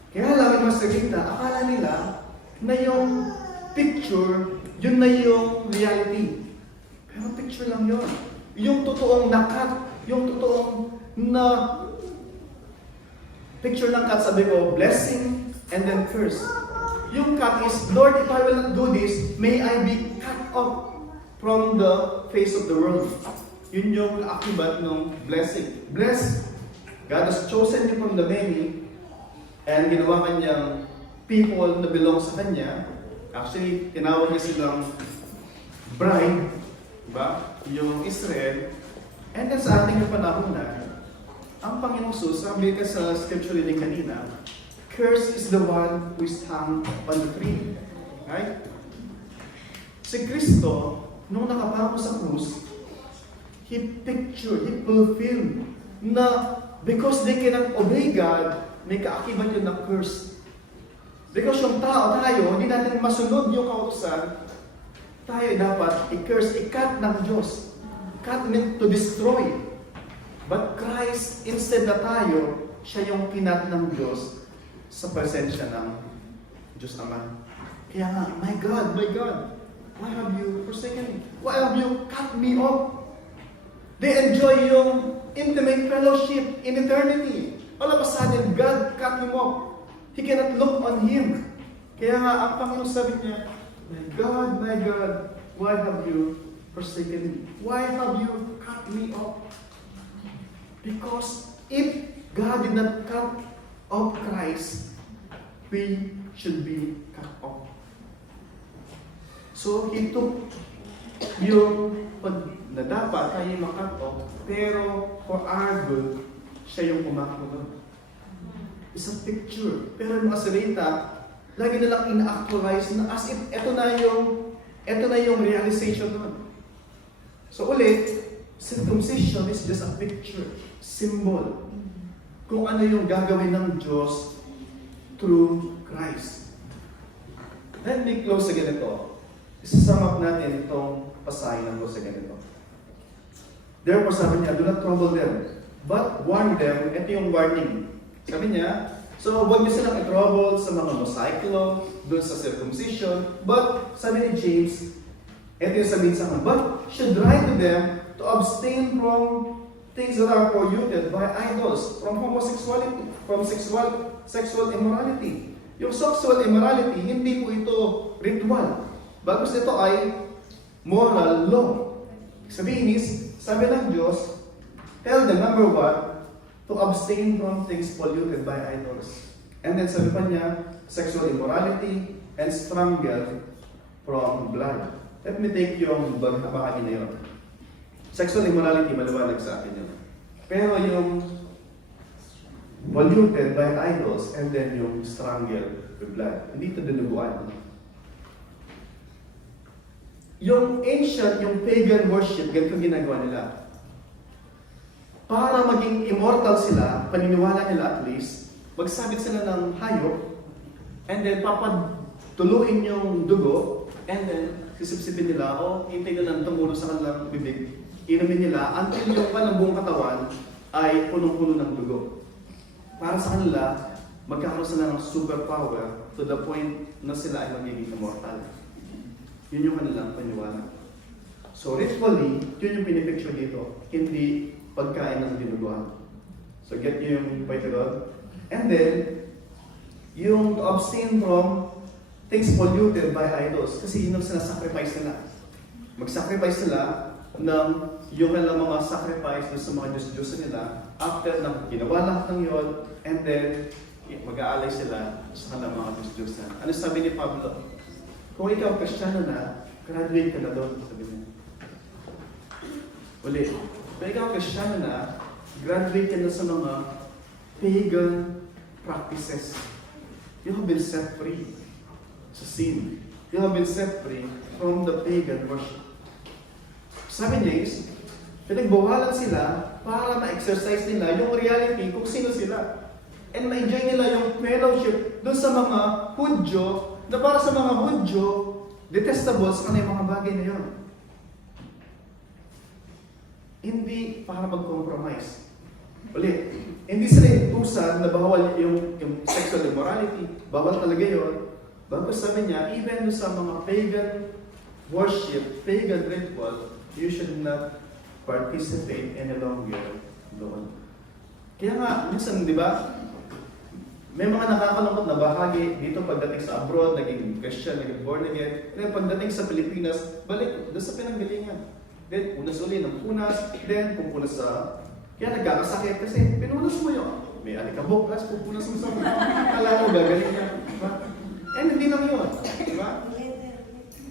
Kaya lang yung mga salita, akala nila na yung picture, yun na yung reality. Pero picture lang yun. Yung totoong nakat, yung totoong na picture ng cut, sabi ko, blessing and then curse. Yung cut is, Lord, if I will not do this, may I be cut off from the face of the world. Yun yung akibat ng blessing. Bless, God has chosen you from the many, and ginawa kanyang people na belong sa Kanya. Actually, tinawag niya silang bride, diba? Yung Israel. And then sa ating panahon na, ang Panginoong Jesus, sabi ka sa scripture reading kanina, cursed is the one who is hung on the tree. Right? Si Kristo, nung nakapako sa krus, He fulfilled na because they cannot obey God, may kaakibat yun na curse. Because yung tao, tayo, hindi natin masunod yung kautusan, tayo dapat i-curse, i-cut ng Diyos. Cut meant to destroy. But Christ, instead na tayo, siya yung kinat ng Diyos sa presensya ng Diyos Ama. Kaya nga, my God, why have you forsaken me? Why have you cut me off? They enjoy yung intimate fellowship in eternity. All of a sudden, God cut him off. He cannot look on him. Kaya nga, ang Panginoon sabi niya, my God, why have you forsaken me? Why have you cut me off? Because if God did not cut off Christ, we should be cut off. So, He took yung na dapat tayo makat off, pero for our good, siya yung umakbo doon. It's a picture. Pero yung mga salita, lagi nilang ina-actualize na as if ito na yung realization nun. So ulit, circumcision is just a picture, symbol, kung ano yung gagawin ng Diyos through Christ. Let me close sa ganito. Isasum up natin itong pasahin ng Diyos sa ganito. Therefore, sabi niya, do not trouble them, but warn them. Ito yung warning. Sabi niya, so huwag niyo silang i-trouble sa mga Mosaic law, doon sa circumcision, but sabi ni James, ito yung sabihin sa mga, but should write to them to abstain from things that are polluted by idols, from homosexuality, from sexual immorality. Yung sexual immorality, hindi po ito ritual. Bagkus ito ay moral law. Sabihin is, sabi ng Diyos, tell them, number one, to abstain from things polluted by idols. And then sabi pa niya, sexual immorality and strangle from blood. Let me take yung bahagi na yun. Sexual immorality, maliwanag sa akin yun. Pero yung polluted by idols and then yung strangle with blood, hindi ito dinuguan. Yung ancient, yung pagan worship, ganito ginagawa nila. para maging immortal sila, paniniwala nila at least, magsabit sila ng hayop, and then papaduluin yung dugo, and then sisipsipin nila, o hintay nila ng tumulo sa kanilang bibig, inumin nila, until yung kanilang buong katawan ay punong-puno ng dugo. Para sa kanila, magkakaroon sila ng superpower to the point na sila ay magiging immortal. Yun yung kanilang paniwala. So ritually, yun yung pinipicture dito, hindi pagkain ng dinuguan. So get nyo yung point doon. And then, yung to abstain from things polluted by idols. Kasi yun ang sinasacrifice nila. Mag-sacrifice sila ng yung kanilang mga sacrifice sa mga Diyos-Diyosan nila after na ginawa lahat ng yun, and then mag-aalay sila sa kanilang mga Diyos-Diyosan. Ano sabi ni Pablo? Kung ikaw Kristiyano na, graduate ka na doon, sabi niya. Ulit, kung ikaw Kristiyano na, graduate ka na sa mga pagan practices. You have been set free sa sin. You have been set free from the pagan worship. Sabi niya is, pinagbawalan sila para ma-exercise nila yung reality kung sino sila. And ma-enjoy nila yung fellowship doon sa mga Hudyo, na para sa mga Hudyo, detestable sa kanilang mga bagay na yun. Hindi para mag-compromise. Ulit, hindi sila inutusan na bawal yung sexual immorality. Bawal talaga yun. Bago sabi niya, even sa mga pagan worship, pagan ritual, you should not participate any longer doon. Kaya nga, minsan, di ba, may mga nakakalungkot na bahagi dito pagdating sa abroad, naging Christian, naging born again. And then pagdating sa Pilipinas, balik doon sa pinanggalingan. Then, punas uli ng punas, then pupunas sa... Kaya nagkakasakit kasi pinunas mo yun. May alikabok, tapos pupunas mo sa mga. Kala mo, gagaling ka. Diba? And hindi lang yun. Diba?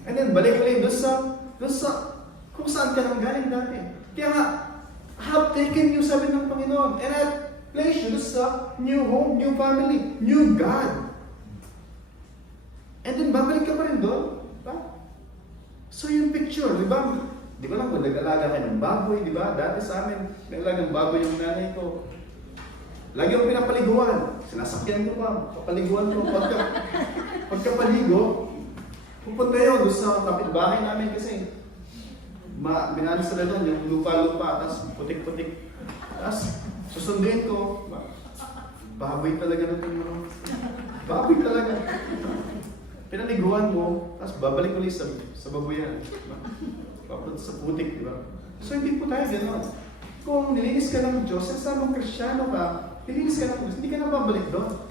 And then, balik ulit doon sa kung saan ka nang galing dati. Kaya nga, have taken you, sabi ng Panginoon, and I've placed you sa new home, new family, new God. And then, babalik ka pa rin doon. Diba? So, yung picture, di ba? Di ba lang kung nag-alaga ka ng baboy, di ba? Dati sa amin, nag-alagang baboy yung nanay ko. Lagi akong pinapaliguan. Sinasakyan ko pa, papaliguan ko. Pagkapaligo, pupunta yun doon sa kapitbahay namin kasi binali sila doon, yung lupa-lupa, tapos putik-putik. Tapos susunduin ko, baboy talaga natin mo. Baboy talaga. Pinaliguan mo, tapos babalik ulit sa baboyan. Papunta sa putik, di ba? So hindi po tayo gano'n. Kung nilinis ka ng Diyos, sa mong Kristiyano ka, nilinis ka ng Diyos, hindi ka na babalik doon.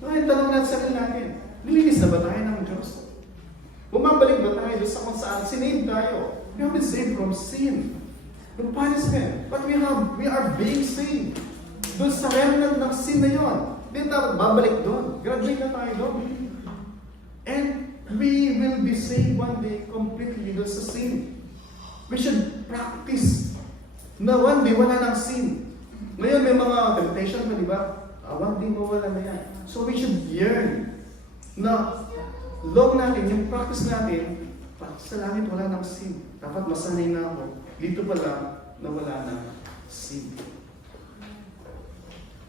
So yung tanong natin sa akin natin, nilinis na ba tayo ng Diyos? Bumabalik ba tayo doon sa kung saan sinave tayo? We have been saved from sin, from punishment. But we are being saved. Doon sa remnant ng sin na yun. Hindi dapat babalik doon. Graduate na tayo doon. And we will be saved one day completely doon sa sin. We should practice na one day wala ng sin. Ngayon may mga temptation pa, di ba? One day mawala na yan. So we should yearn na long natin, yung practice natin, sa langit wala ng sin. Dapat masanay na ako. Dito pa lang na wala ng sin.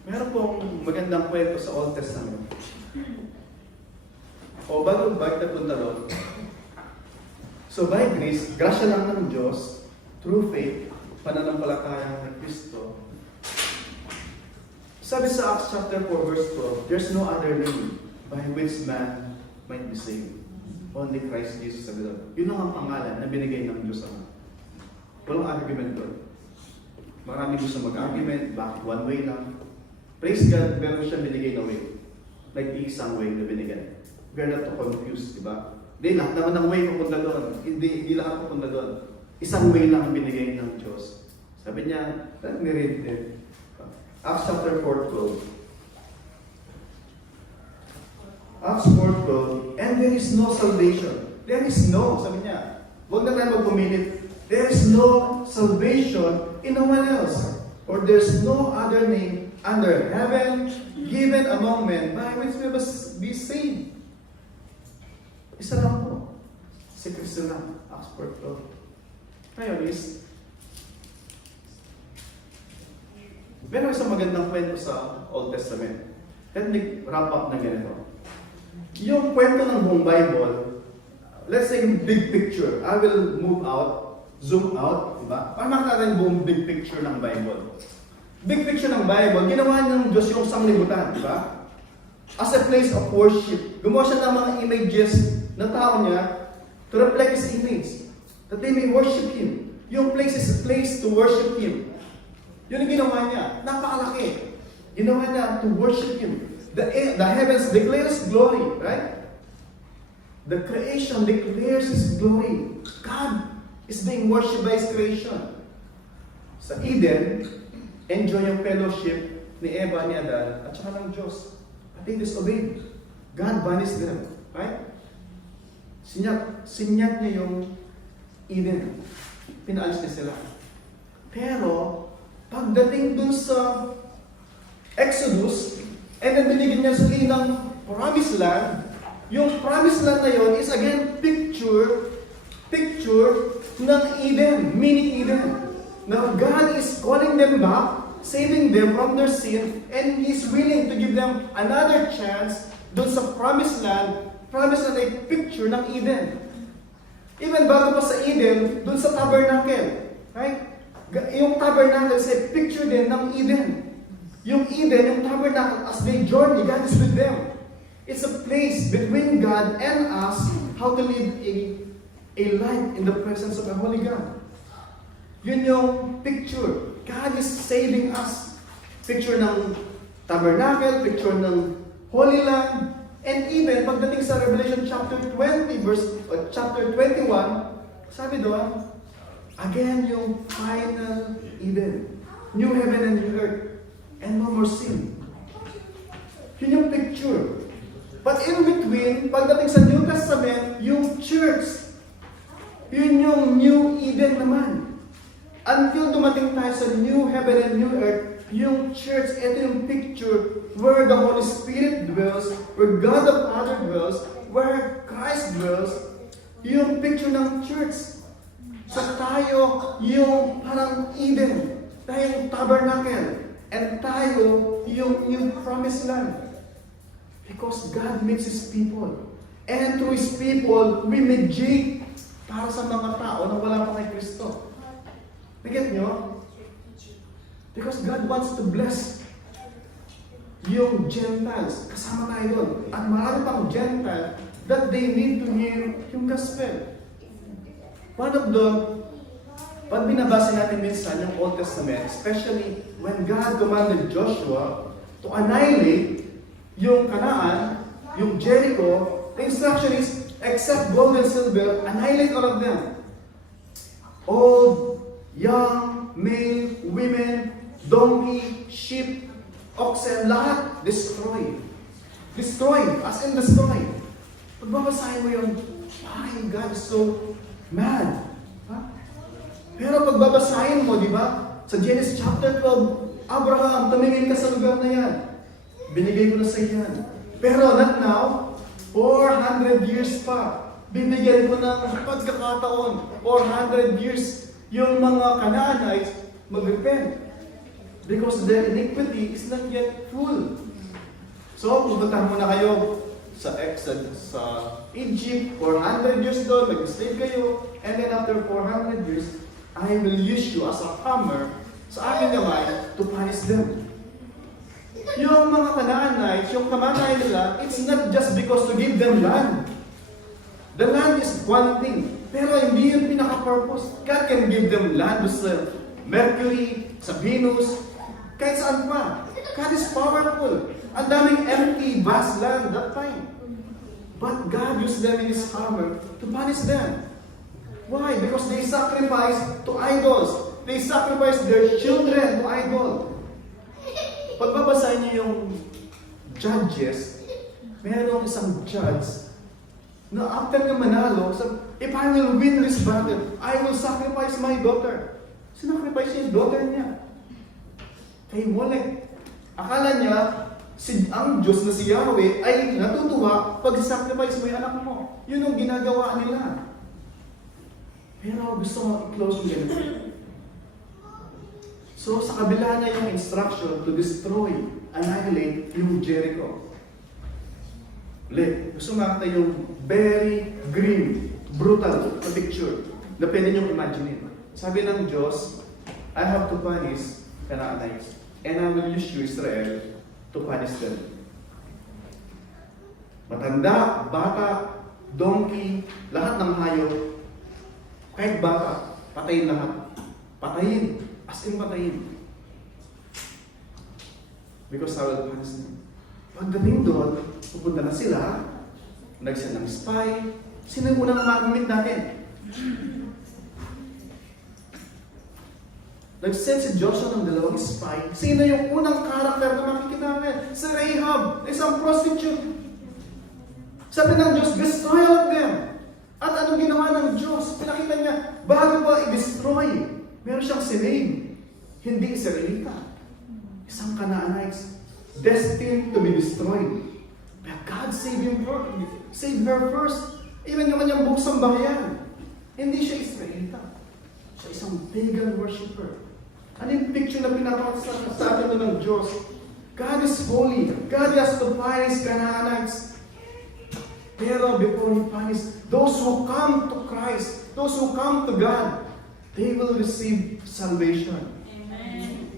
Meron pong magandang kwento sa Old Testament. O bago tayo punta doon. So by grace, grasya lang ng Diyos, through faith, pananampalataya ng Kristo. Sabi sa Acts chapter 4 verse 12, there's no other name by which man might be saved. Only Christ Jesus, sabi doon. Yun ang pangalan na binigay ng Diyos Ama. Walang argument doon. Marami gusto mag-argument, bakit one way lang. Praise God, meron siya binigay na way. Like isang way na binigay. We're not to confuse, di ba? Hindi, lahat naman ng way pupunta doon. Hindi lahat pupunta doon. Isang way lang ang binigay ng Diyos. Sabi niya, let me read it. Acts chapter 4:12. Acts 4:12, and there is no salvation. There is no, sabi niya. Huwag na tayo magpumilit. There is no salvation in no one else. Or there's no other name under heaven given among men by which we must be saved. Isa lang po. Si Kristo lang. Acts 4:12. Ngayon is, Meron isang magandang kwento sa Old Testament. Let me wrap up na ganito. Yung kwento ng buong Bible, let's say yung big picture. I will move out, zoom out, diba? Para makita natin yung buong big picture ng Bible. Big picture ng Bible, ginawa ng Diyos yung sanglibutan, diba? As a place of worship. Gumawa siya ng mga images ng tao niya to reflect His image. That they may worship Him. Yung place is a place to worship Him. Yun yung ginawa niya. Napakalaki. Ginawa niya to worship Him. The heavens declares glory, right? The creation declares His glory. God is being worshipped by His creation. Sa Eden, enjoy yung fellowship ni Eva, ni Adan, at saka ng Diyos. But they disobeyed. God banished them, right? Sinyat niya yung Eden. Pinaalis niya sila. Pero, pagdating dun sa Exodus, and then binigyan niya sila ng promised land, yung promised land na yun is again picture ng Eden, mini Eden. Now God is calling them back, saving them from their sin, and He's willing to give them another chance dun sa promised land ay picture ng Eden. Even bago pa sa Eden, dun sa tabernacle, right? Yung tabernacle is a picture din ng Eden. Yung Eden, yung tabernacle, as they journey, God is with them. It's a place between God and us, how to live a life in the presence of the Holy God. Yun yung picture. God is saving us. Picture ng tabernacle, picture ng Holy Land, and even pagdating sa Revelation chapter 20, chapter 21, sabi doon, again, yung final Eden. New heaven and new earth. And no more sin. Yun yung picture. But in between, pagdating sa New Testament, yung church, yun yung new Eden naman. Until dumating tayo sa new heaven and new earth, yung church, ito yung picture where the Holy Spirit dwells, where God the Father dwells, where Christ dwells, yung picture ng church. So tayo yung parang Eden, tayo yung tabernacle, and tayo yung promised land. Because God meets His people. And through His people, we mediate para sa mga tao na wala pa kay Kristo. Naget nyo? Because God wants to bless yung Gentiles. Kasama tayo doon. At marami pang Gentile that they need to hear yung gospel. One of the, pag binabasa natin minsan yung Old Testament, especially when God commanded Joshua to annihilate yung Canaan, yung Jericho, the instruction is, except gold and silver, annihilate all of them. Old, young, male, women, donkey, sheep, oxen, lahat, destroy. Destroy, as in destroy. Pagbabasahin mo yung, my God is so mad. Huh? Pero pagbabasahin mo, di ba? Sa Genesis chapter 12, Abraham, tumingin ka sa lugar na yan. Binigay ko na sa yan. Pero not now, 400 years pa. Bibigyan ko ng pagkakataon. 400 years yung mga Canaanites mag-repent. Because their iniquity is not yet full. So, pupuntahan mo na kayo sa Egypt, 400 years doon, mag-slave kayo, and then after 400 years, I will use you as a hammer sa akin naman to punish them. Yung mga Canaanites, yung kamatayan nila, it's not just because to give them land. The land is one thing, pero hindi yun pinaka-purpose. God can give them land sa Mercury, sa Venus, kahit saan pa. God is powerful. Ang daming empty, vast land that time. But God used them in His hammer to punish them. Why? Because they sacrificed to idols. They sacrificed their children to idol. Pagbabasahin niyo yung Judges, mayroong isang judge na after nga manalo, if I will win this battle, I will sacrifice my daughter. Sinacrifice niya yung daughter niya. Kay Molech. Akala niya, ang Diyos na si Yahweh ay natutuwa pag sacrifice mo yung anak mo. Yun ang ginagawa nila. Pero gusto mo i-close yung ganito. So sa kabila na yung instruction to destroy, annihilate yung Jericho. Ulit, gusto makita yung very grim, brutal na picture na pwede niyong imagine. Sabi ng Diyos, I have to punish Canaanites and I will use you, Israel, to punish them. Matanda, bata, donkey, lahat ng hayop, kahit bata, patayin lahat. Patayin. As in patayin. Because I will punish them. Pagdating doon, pupunta na sila, nag-send ng spy. Sino yung unang magamit natin? Nag-send si Joshua ng dalawang spy. Sino yung unang karakter na makikita natin? Si Rahab, isang prostitute. Sabi ng Diyos, destroy all of them. At anong ginawa ng Diyos? Pinakita niya, bago ba i-destroy, meron siyang sinave. Hindi Israelita. Isang Canaanites, destined to be destroyed. But God saved her first. Even yung kanyang buong sambahayan. Hindi siya Israelita. Siya isang pagan worshiper. Ano yung picture na pinapakita sa atin ng Diyos? God is holy. God has to punish Canaanites. Pero before He punishes, those who come to Christ, those who come to God, they will receive salvation. Amen.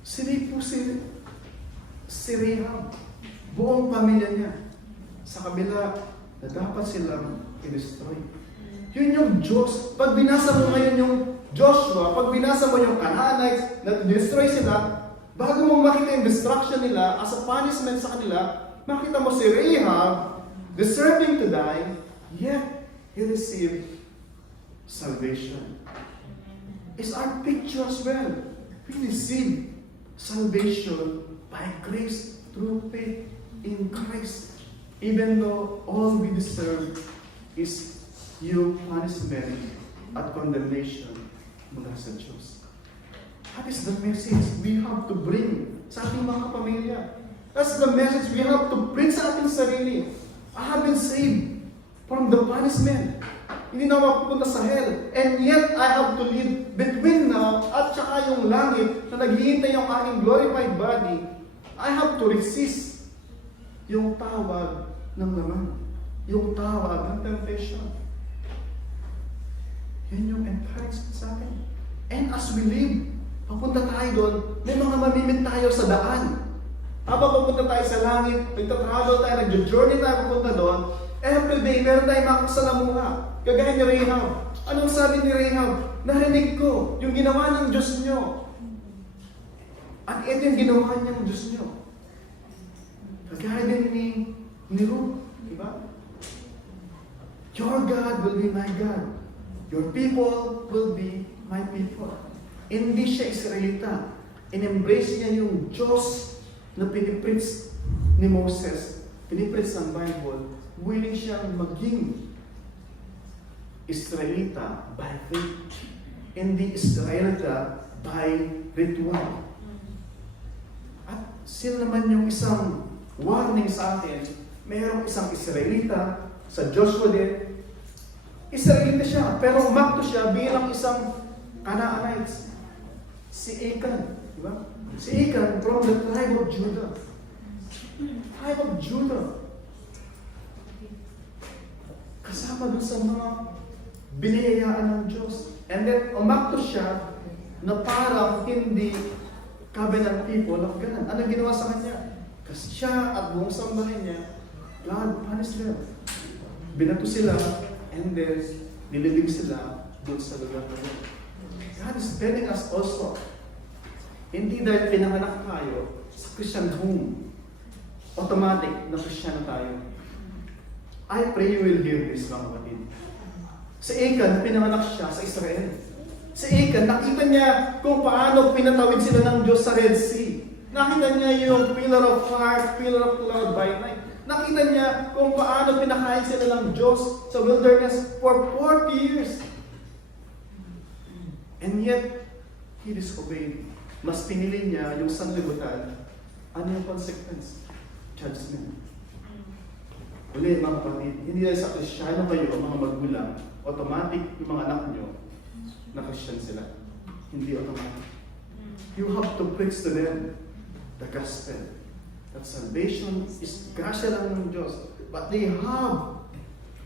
Sili po si Rahab, buong pamilya niya, sa kabila na dapat silang i-destroy. Yun yung Diyos. Pag binasa mo ngayon yung Joshua, pag binasa mo yung Canaanites na destroy sila, bago mo makita yung destruction nila as a punishment sa kanila, makita mo si Rahab deserving to die, yet he received salvation. It's our picture as well. We receive salvation by grace through faith in Christ. Even though all we deserve is yung punishment at condemnation mula sa Diyos. That is the message we have to bring sa ating mga kapamilya. That's the message we have to bring sa ating sarili. I have been saved from the punishment. Hindi na mapupunta sa hell. And yet, I have to live between now at saka yung langit na naghihintay yung aking glorified body. I have to resist yung tawag ng laman. Yung tawag ng temptation. Yan yung encouragement sa akin. And as we live, papunta tayo doon, may mga mamimit tayo sa daan. Habang papunta tayo sa langit, nagtatravel tayo, nag-journey tayo papunta doon, every day, meron tayong makasalamuha. Kagaya ni Rahab. Anong sabi ni Rahab? Narinig ko yung ginawa ng Diyos nyo. At ito yung ginawa niyang Diyos nyo. Kagaya din ni Ruth. Diba? Your God will be my God. Your people will be my people. Hindi siya Israelita. In-embrace niya yung Diyos na pinipreach ni Moses, pinipreach ng Bible, willing siyang maging Israelita by faith, hindi Israelita by ritual. At sila naman yung isang warning sa atin, mayroong isang Israelita, sa Joshua din, Israelita siya, pero umakto siya bilang isang Canaanites, si Achan, di ba? Si Achan from the tribe of Judah. Tribe of Judah. Kasama dun sa mga biniyayaan ng Diyos. And then, umakto siya na parang hindi covenant people of God. Anong ginawa sa kanya? Kasi siya at buong sambahin niya, God punished them. Binato sila, and then, nilibig sila dun sa lugar na yun. God is telling us also, hindi dahil pinanganak tayo sa Christian home, automatic na Christian tayo. I pray you will hear this, mga kapatid. Si Achan, pinanganak siya sa Israel. Si Achan, nakita niya kung paano pinatawid sila ng Diyos sa Red Sea. Nakita niya yung pillar of fire, pillar of cloud by night. Nakita niya kung paano pinakain sila ng Diyos sa wilderness for 40 years. And yet, he disobeyed. Mas pinili niya yung sanlibutan. Ano yung consequence? Judgment. Uli, mga kapatid, hindi dahil sa Kristiyano kayo, mga magulang, automatic yung mga anak nyo na Christian sila. Hindi automatic. you have to preach to them the gospel. That salvation is grasya lang ng Diyos. But they have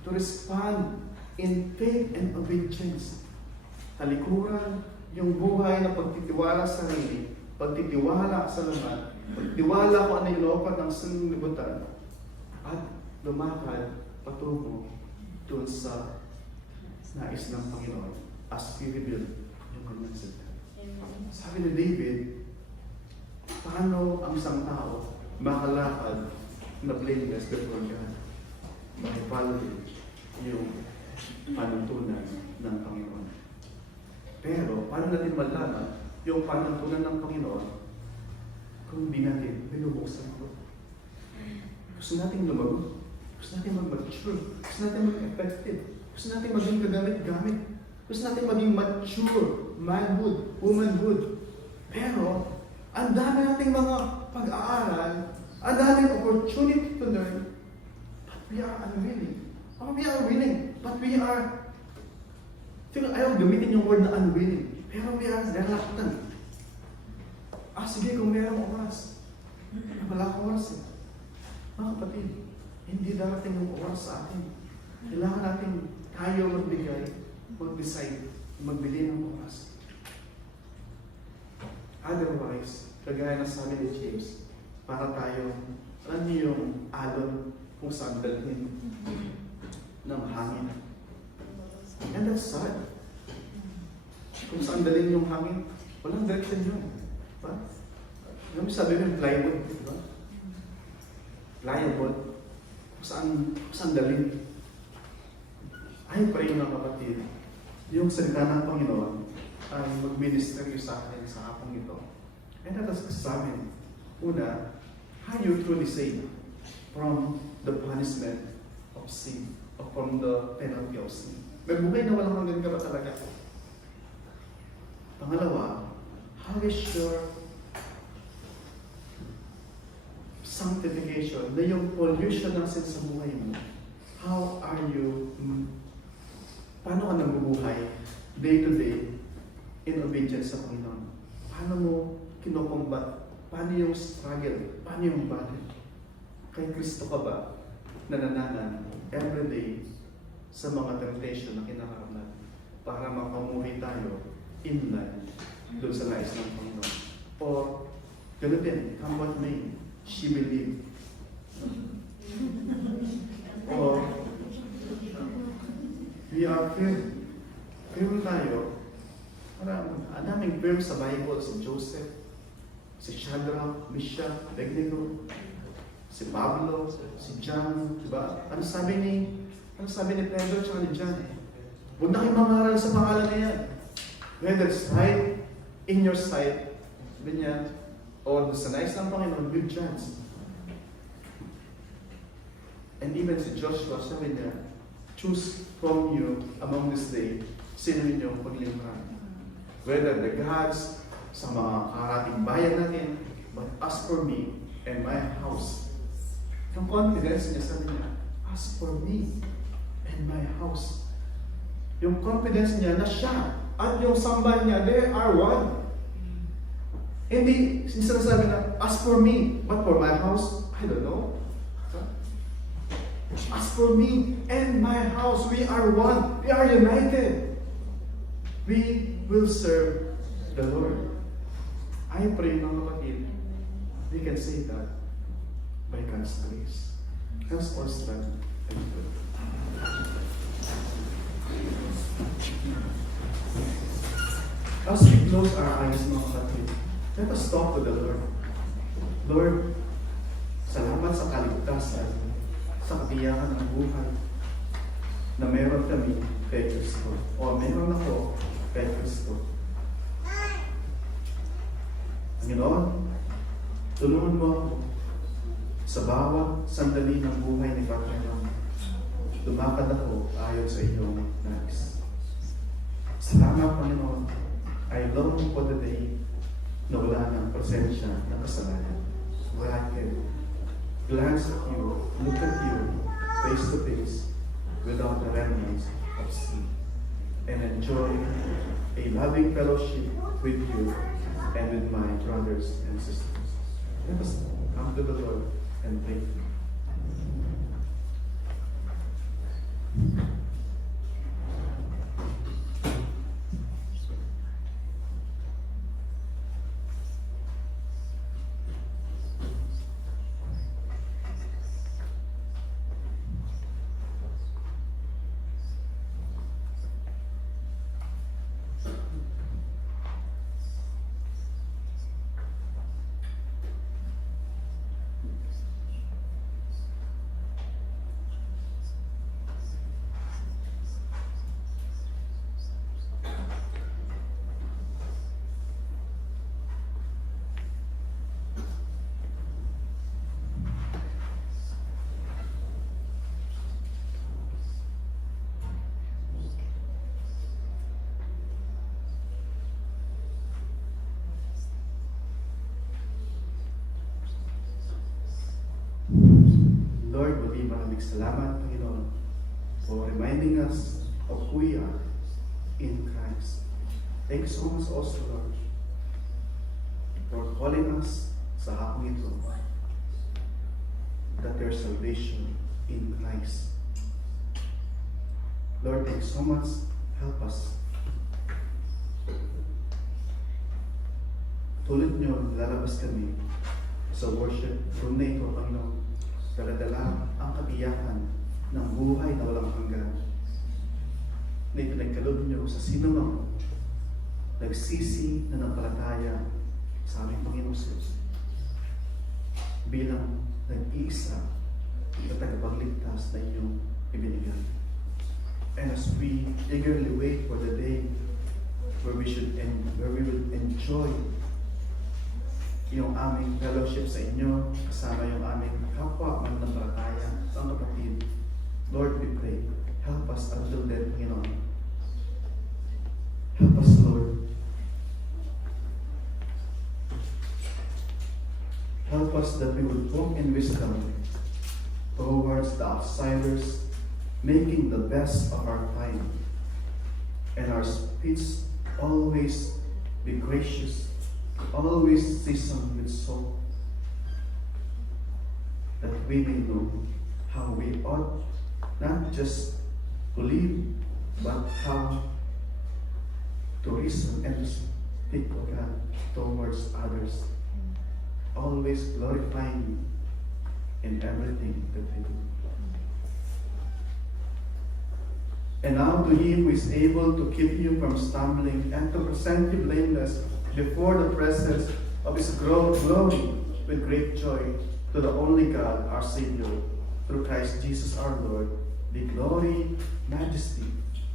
to respond in faith and obedience. Talikuran yung buhay na pagtitiwala sa sarili, pagtitiwala sa laman, pagtitiwala kung ano yung loopan ng sanlibutan, at lumakad patungo doon sa nais ng Panginoon as we rebuild yung kanyang salita. Sabi ni David, paano ang isang tao makalakad na blameless before God? Makipalin yung panuntunan ng Panginoon. Pero, paano natin malaman yung panuntunan ng Panginoon kung hindi natin binubuksan ito? Gusto natin lumago. Gusto natin mag-mature. Gusto natin mag-effective. Gusto natin maging kagamit-gamit. Gusto natin maging mature, manhood, womanhood. Pero, ang dami nating mga pag-aaral, ang daming opportunity to learn, but we are unwilling. Oh, we are willing, but we are, ayaw gamitin yung word na unwilling, pero we are reluctant. Sige, kung mayroong oras. Wala akong oras eh. Mga kapatid, hindi darating yung oras sa atin. Kailangan natin tayo magbigay, mag-decide, magbili ng oras. Otherwise, kagaya ng sabi ni James, para tayo, alam niyo yung alon kung saan dalhin ng hangin. And that's sad. Kung saan dalhin yung hangin, walang direction yun. Diba? Alam mo sabi ng plywood, diba? Plywood, kung saan dalhin. I pray mga kapatid, yung salita ng Panginoon ay mag-minister sa akin sa hapong ito. And that is sa amin. Una, how you truly save from the punishment of sin, or from the penalty of sin. May buhay na walang hanggan ka ba talaga? Pangalawa, how is your sanctification, na yung pollution ng sin sa buhay mo? How are you, paano ka nabubuhay day to day in obedience sa Panginoon? Paano mo kinukombat? Paano yung struggle? Paano yung battle? Kay Kristo ka ba nanananan everyday sa mga temptation na kinakaroon natin para makamuhi tayo in line doon sa nais ng Panginoon? Or, gano'n din, come what may, she believe. Or, we are firm. Firm tayo. Parang, ang daming firm sa Bible, si Joseph, si Shadrach, Meshach, Abednego, si Pablo, si John, diba? Ano sabi ni Pedro at ni John? Huwag na kayong mangaral sa pangalan na yan. Whether it's right in your sight, sabi niya, or sa nais ng Panginoon, good chance. And even si Joshua, sabi niya, choose from you among this day, sino ninyong paglingkuran. Whether the gods, sa mga karating bayan natin, but as for me and my house. Yung confidence niya, sabi niya, as for me and my house. Yung confidence niya na siya at yung sambahan niya, they are one. Hindi sinasabi na, as for me, but for my house, I don't know. As for me and my house, we are one. We are united. We will serve the Lord. I pray mga kapatid, we can say that by God's grace. God's all strength and good. As we close our eyes mga kapatid, let us talk to the Lord. Lord, salamat sa kaligtasan, sa kabiyakan ng buhay, na meron kami kay Kristo, o meron ako kay Kristo. Panginoon, tulungan mo ako sa bawat sandali ng buhay ni Panginoon. Lumakad ako ayon sa iyong nais. Salamat, Panginoon. I long for the day na wala ng presensya ng kasalanan. Where I can glance at you, look at you, face to face, without the remnants of sin, and enjoy a loving fellowship with you and with with my brothers and sisters. Let us come to the Lord and thank Him. Lord, muli maraming salamat, Panginoon, for reminding us of who we are in Christ. Thank you so much also, Lord, for calling us sa hapong ito that there's salvation in Christ. Lord, thank you so much. Help us. Tulad nyo, lalabas kami sa worship room na ito, Panginoon. Daladala ang kagiyakan ng buhay na walang hanggan na ipinagkaloob nyo sa sinumang nagsisi na nampalataya sa aming Panginoong Diyos bilang nag-iisa na tagapagligtas na inyong ibinigay. And as we eagerly wait for the day where we will enjoy yung aming fellowship sa inyo, kasama yung aming kapwa mananampalataya, ang kapatid. Lord, we pray, help us until then, Panginoon. Help us, Lord. Help us that we would walk in wisdom towards the outsiders, making the best of our time, and our speech always be gracious, always seasoned with salt, that we may know how we ought not just to live, but how to reason and speak of God towards others, always glorifying you in everything that we do. And now to Him who is able to keep you from stumbling and to present you blameless before the presence of His glory with great joy, to the only God, our Savior, through Christ Jesus our Lord, be glory, majesty,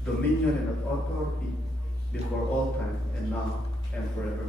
dominion, and authority before all time, and now, and forever.